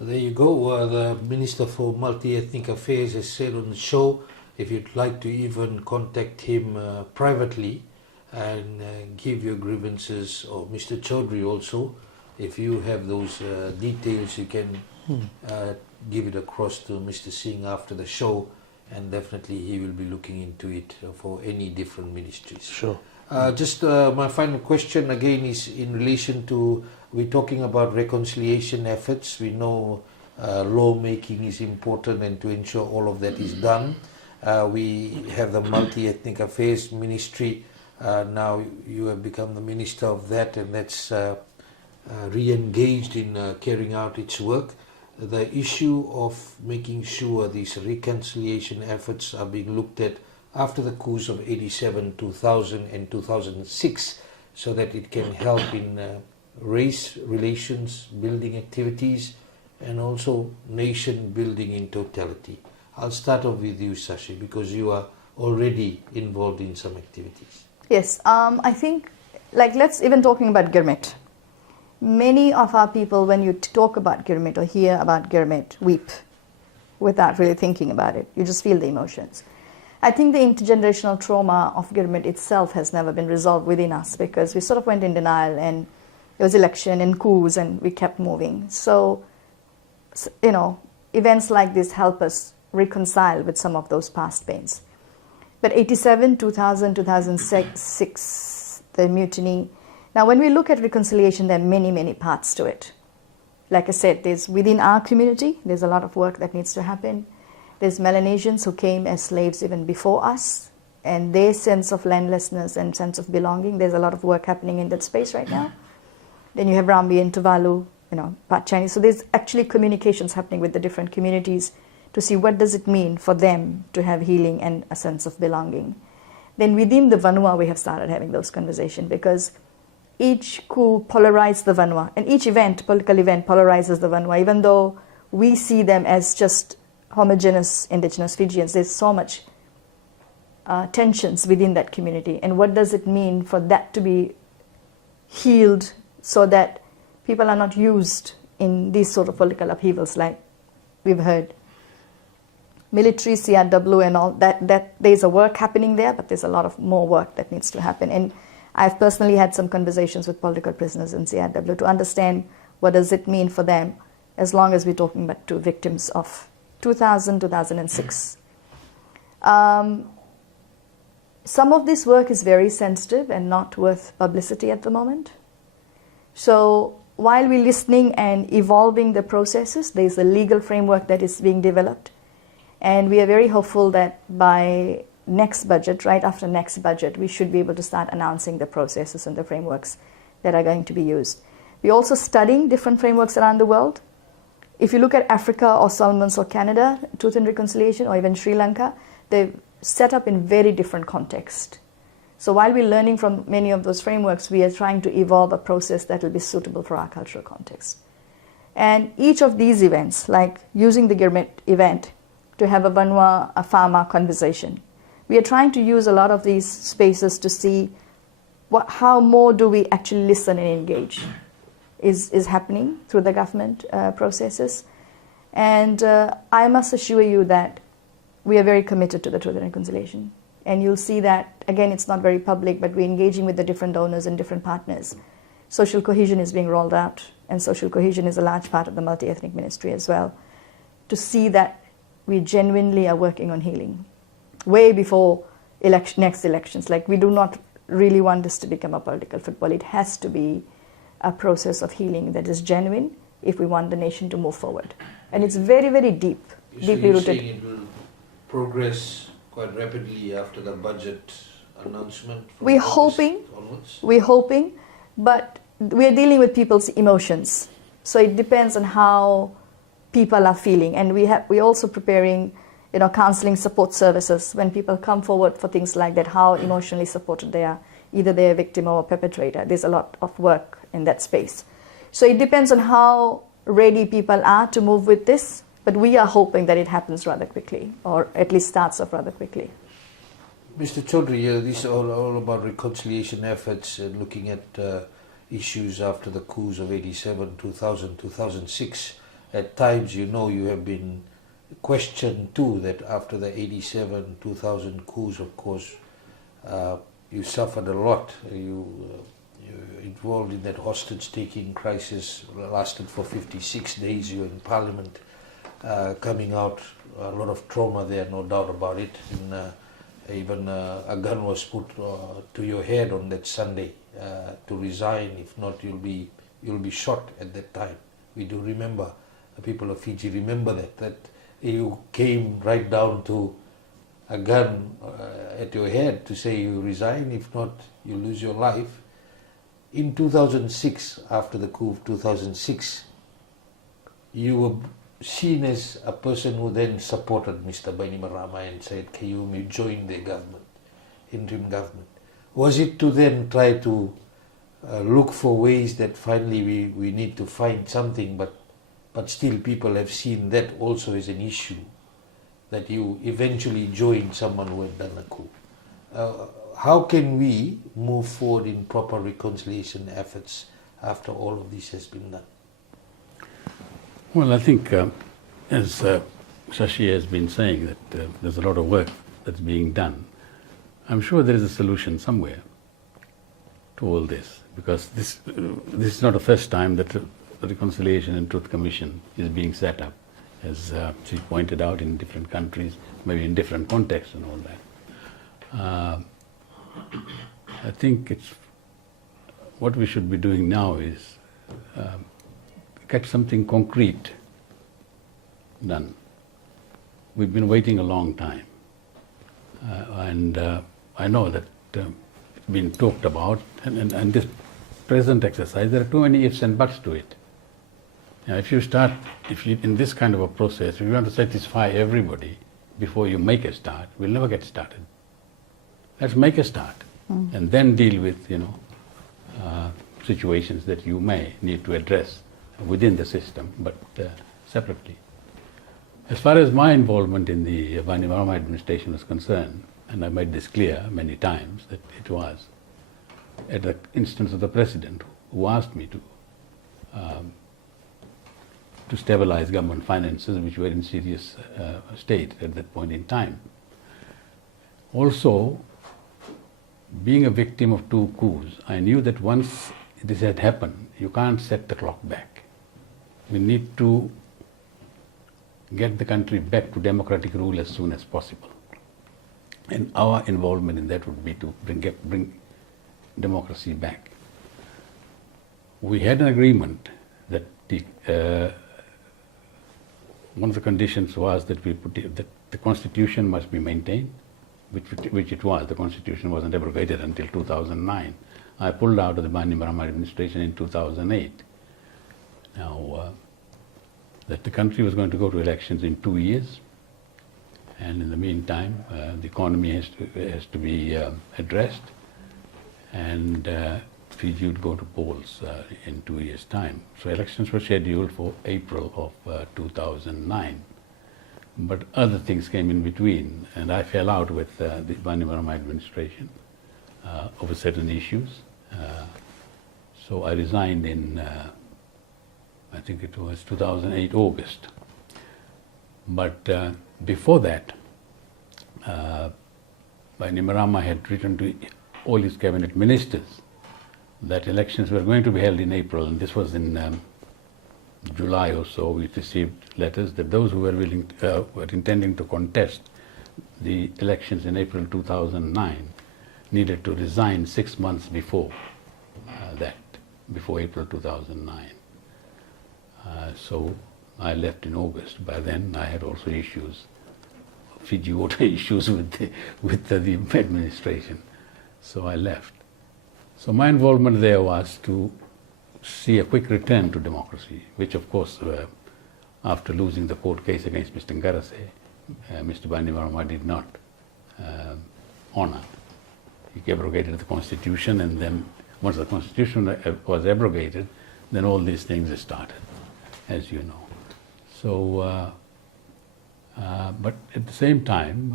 There you go. The Minister for Multiethnic Affairs has said on the show, if you'd like to even contact him privately and give your grievances, or Mr. Chaudhry also, if you have those details, you can give it across to Mr. Singh after the show, and definitely he will be looking into it for any different ministries. Sure. Just my final question again is in relation to, we're talking about reconciliation efforts. We know lawmaking is important, and to ensure all of that is done. We have the Multi-Ethnic Affairs Ministry. Now you have become the minister of that, and that's re-engaged in carrying out its work. The issue of making sure these reconciliation efforts are being looked at after the coups of 87, 2000 and 2006, so that it can help in race relations building activities and also nation building in totality. I'll start off with you, Sashi, because you are already involved in some activities. Yes, I think, let's even talking about Girmit. Many of our people, when you talk about Girmit or hear about Girmit, weep without really thinking about it. You just feel the emotions. I think the intergenerational trauma of Girmit itself has never been resolved within us, because we sort of went in denial, and there was election and coups, and we kept moving. So, events like this help us reconcile with some of those past pains. But 87, 2000, 2006, the mutiny. Now, when we look at reconciliation, there are many, many parts to it. Like I said, there's within our community, there's a lot of work that needs to happen. There's Melanesians who came as slaves even before us, and their sense of landlessness and sense of belonging. There's a lot of work happening in that space right now. Then you have Rambi and Tuvalu, part Chinese. So there's actually communications happening with the different communities to see what does it mean for them to have healing and a sense of belonging. Then within the Vanua, we have started having those conversations, because each coup polarized the Vanua, and each event, political event, polarizes the Vanua. Even though we see them as just homogeneous indigenous Fijians, there's so much tensions within that community. And what does it mean for that to be healed so that people are not used in these sort of political upheavals like we've heard? Military, CRW and all that there's a work happening there, but there's a lot of more work that needs to happen. And I've personally had some conversations with political prisoners in CRW to understand what does it mean for them, as long as we're talking about to victims of 2000, 2006. Some of this work is very sensitive and not worth publicity at the moment. So while we're listening and evolving the processes, there's a legal framework that is being developed. And we are very hopeful that by next budget, right after next budget, we should be able to start announcing the processes and the frameworks that are going to be used. We're also studying different frameworks around the world. If you look at Africa or Solomons or Canada, Truth and Reconciliation, or even Sri Lanka, they're set up in very different contexts. So while we're learning from many of those frameworks, we are trying to evolve a process that will be suitable for our cultural context. And each of these events, like using the Girmit event to have a Vanua, a Pharma conversation, we are trying to use a lot of these spaces to see how more do we actually listen and engage is happening through the government processes. And I must assure you that we are very committed to the Truth and Reconciliation. And you'll see that, again, it's not very public, but we're engaging with the different donors and different partners. Social cohesion is being rolled out, and social cohesion is a large part of the multi-ethnic ministry as well, to see that we genuinely are working on healing way before next elections. Like, we do not really want this to become a political football. It has to be a process of healing that is genuine if we want the nation to move forward. And it's very, very deep, deeply rooted. Saying it will progress quite rapidly after the budget announcement? We're hoping, but we're dealing with people's emotions. So it depends on how people are feeling. And we're also preparing, counseling support services when people come forward for things like that, how emotionally supported they are, either they're a victim or a perpetrator. There's a lot of work in that space. So it depends on how ready people are to move with this, but we are hoping that it happens rather quickly, or at least starts off rather quickly. Mr. Chaudhry, this is all about reconciliation efforts and looking at issues after the coups of 87, 2000, 2006. At times, you have been questioned too, that after the 87, 2000 coups, of course, you suffered a lot. You involved in that hostage-taking crisis, lasted for 56 days. You were in Parliament, coming out, a lot of trauma there, no doubt about it. And even a gun was put to your head on that Sunday to resign. If not, you'll be shot at that time. We do remember, the people of Fiji remember that you came right down to a gun at your head to say you resign. If not, you lose your life. In 2006, after the coup of 2006, you were seen as a person who then supported Mr. Bainimarama and said, you join the government, interim government. Was it to then try to look for ways that finally we need to find something, but still people have seen that also as an issue, that you eventually joined someone who had done a coup? How can we move forward in proper reconciliation efforts after all of this has been done? Well, I think, as Sashi has been saying, that there's a lot of work that's being done. I'm sure there is a solution somewhere to all this, because this is not the first time that the Reconciliation and Truth Commission is being set up, as she pointed out, in different countries, maybe in different contexts and all that. I think what we should be doing now is get something concrete done. We've been waiting a long time, and I know that it's been talked about, and this present exercise, there are too many ifs and buts to it. Now, if you in this kind of a process, if you want to satisfy everybody before you make a start, we'll never get started. Let's make a start, and then deal with, situations that you may need to address within the system, but separately. As far as my involvement in the Bainimarama administration was concerned, and I made this clear many times, that it was at the instance of the President who asked me to stabilize government finances, which were in serious state at that point in time. Also, being a victim of 2 coups, I knew that once this had happened, you can't set the clock back. We need to get the country back to democratic rule as soon as possible. And our involvement in that would be to bring democracy back. We had an agreement that one of the conditions was that that the Constitution must be maintained, which it was. The Constitution wasn't abrogated until 2009. I pulled out of the Bainimarama administration in 2008. Now, that the country was going to go to elections in 2 years, and in the meantime, the economy has to be addressed, and Fiji would go to polls in 2 years' time. So elections were scheduled for April of 2009. But other things came in between, and I fell out with the Bainimarama administration over certain issues. So I resigned in, I think it was 2008 August. But before that, Bainimarama had written to all his cabinet ministers that elections were going to be held in April, and this was in July or so. We received letters that those who were were intending to contest the elections in April 2009 needed to resign 6 months before before April 2009. So I left in August. By then I had also issues, Fiji water issues with the administration. So I left. So my involvement there was to see a quick return to democracy, which of course, after losing the court case against Mr. Ngarase, Mr. Bainimarama did not honor. He abrogated the Constitution, and then once the Constitution was abrogated, then all these things started, as you know. So, but at the same time,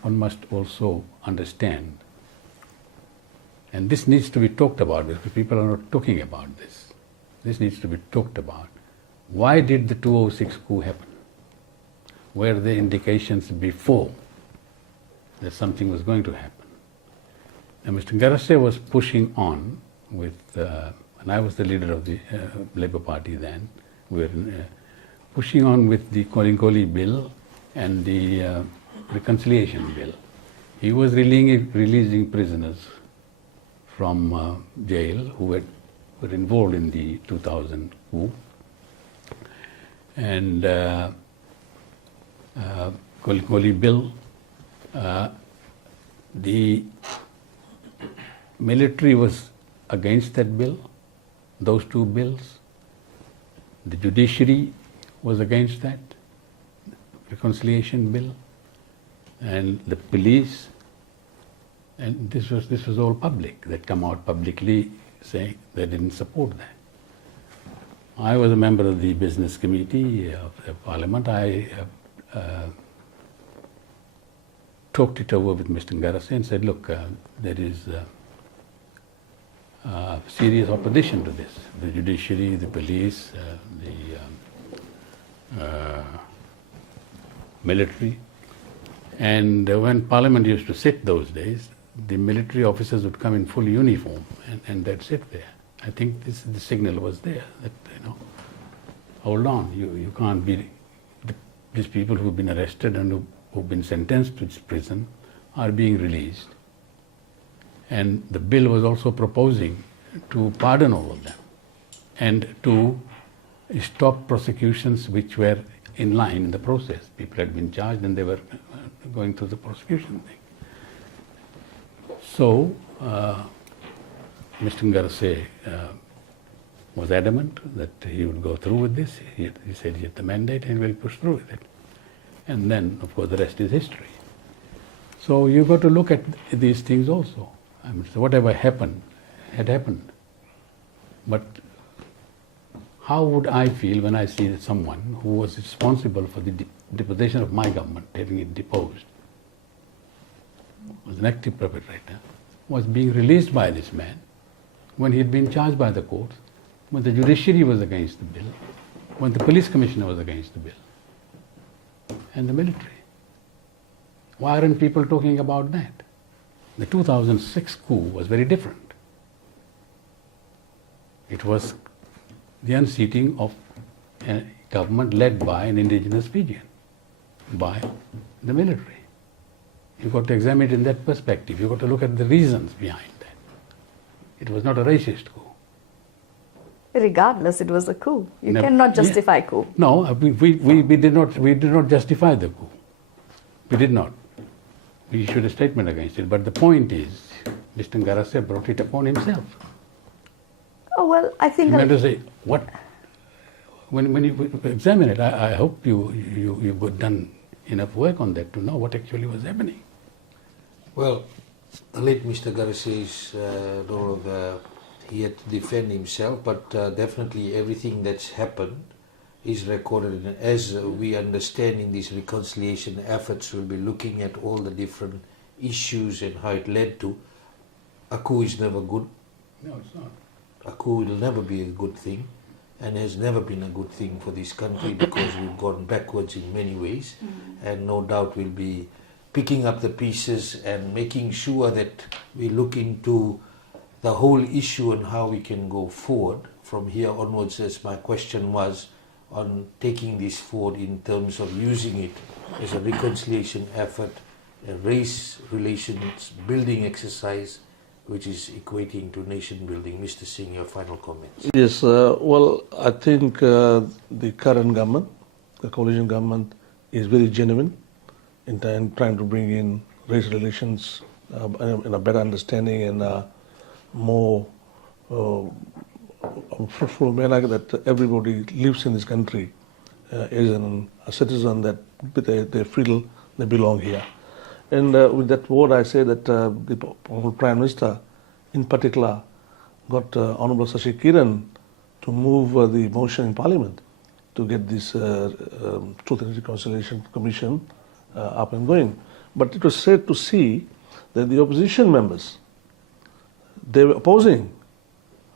one must also understand, and this needs to be talked about because people are not talking about this. This needs to be talked about. Why did the 2006 coup happen? Were there indications before that something was going to happen? And Mr. Ngarase was pushing on with, and I was the leader of the Labour Party then, we were pushing on with the Kolinkoli bill and the reconciliation bill. He was releasing prisoners from jail who were involved in the 2000 coup. And Kolinkoli bill, the military was against that bill, those 2 bills. The judiciary was against that reconciliation bill, and the police, and this was all public. That come out publicly saying they didn't support that. I was a member of the business committee of the parliament. I talked it over with Mr. Ngarase and said, look, there is serious opposition to this. The judiciary, the police, the military. And when Parliament used to sit those days, the military officers would come in full uniform and they'd sit there. I think the signal was there that, hold on, you can't be, these people who've been arrested and who've been sentenced to this prison are being released. And the bill was also proposing to pardon all of them and to stop prosecutions which were in line in the process. People had been charged and they were going through the prosecution thing. So, Mr. Ngarase was adamant that he would go through with this. He said he had the mandate and will push through with it. And then, of course, the rest is history. So you've got to look at these things also. I mean, so whatever happened, had happened. But how would I feel when I see that someone who was responsible for the deposition of my government, having it deposed, was an active perpetrator, was being released by this man when he had been charged by the courts, when the judiciary was against the bill, when the police commissioner was against the bill, and the military. Why aren't people talking about that? The 2006 coup was very different. It was the unseating of a government led by an indigenous Fijian, by the military. You've got to examine it in that perspective. You've got to look at the reasons behind that. It was not a racist coup. Regardless, it was a coup. You Never, cannot justify coup. No, we did not justify the coup. We did not. We issued a statement against it. But the point is, Mr. Ngarase brought it upon himself. Oh, well, I think... You meant to say, what? When you examine it, I hope you've done enough work on that to know what actually was happening. Well, the late Mr. Ngarase is no longer here to defend himself, but definitely everything that's happened is recorded. And as we understand in these reconciliation efforts, we'll be looking at all the different issues and how it led to. A coup is never good. No, it's not. A coup will never be a good thing, and has never been a good thing for this country because we've gone backwards in many ways, and no doubt we'll be picking up the pieces and making sure that we look into the whole issue and how we can go forward from here onwards, as my question was on taking this forward in terms of using it as a reconciliation effort, a race relations building exercise, which is equating to nation building. Mr. Singh, your final comments. Yes, well, I think the current government, the coalition government, is very genuine in trying to bring in race relations in a better understanding and more fruitful manner that everybody lives in this country is a citizen that they feel they belong here. And with that word, I say that the Prime Minister, in particular, got Honourable Sashi Kiran to move the motion in Parliament to get this Truth and Reconciliation Commission up and going. But it was sad to see that the opposition members, they were opposing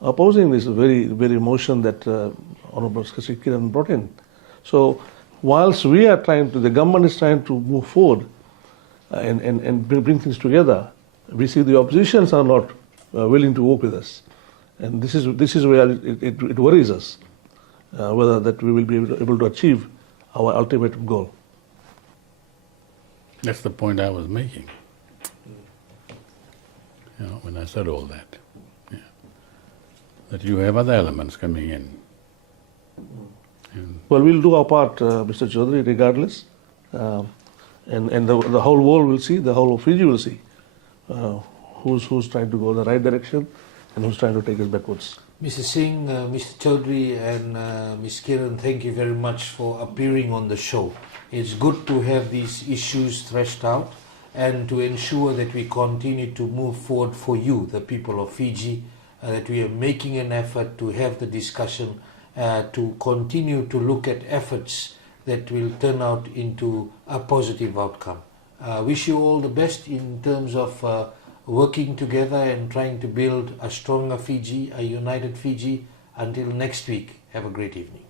this very motion that Honourable Sashi Kiran brought in. So whilst the government is trying to move forward and bring things together, we see the oppositions are not willing to work with us, and this is where it worries us, whether that we will be able to achieve our ultimate goal. That's the point I was making. When I said all that, that you have other elements coming in. Well, we'll do our part, Mr. Chaudhry, regardless. And the whole world will see, the whole of Fiji will see who's trying to go in the right direction and who's trying to take us backwards. Mr. Singh, Mr. Chaudhry and Ms. Kiran, thank you very much for appearing on the show. It's good to have these issues threshed out and to ensure that we continue to move forward for you, the people of Fiji, that we are making an effort to have the discussion, to continue to look at efforts that will turn out into a positive outcome. Wish you all the best in terms of working together and trying to build a stronger Fiji, a united Fiji. Until next week, have a great evening.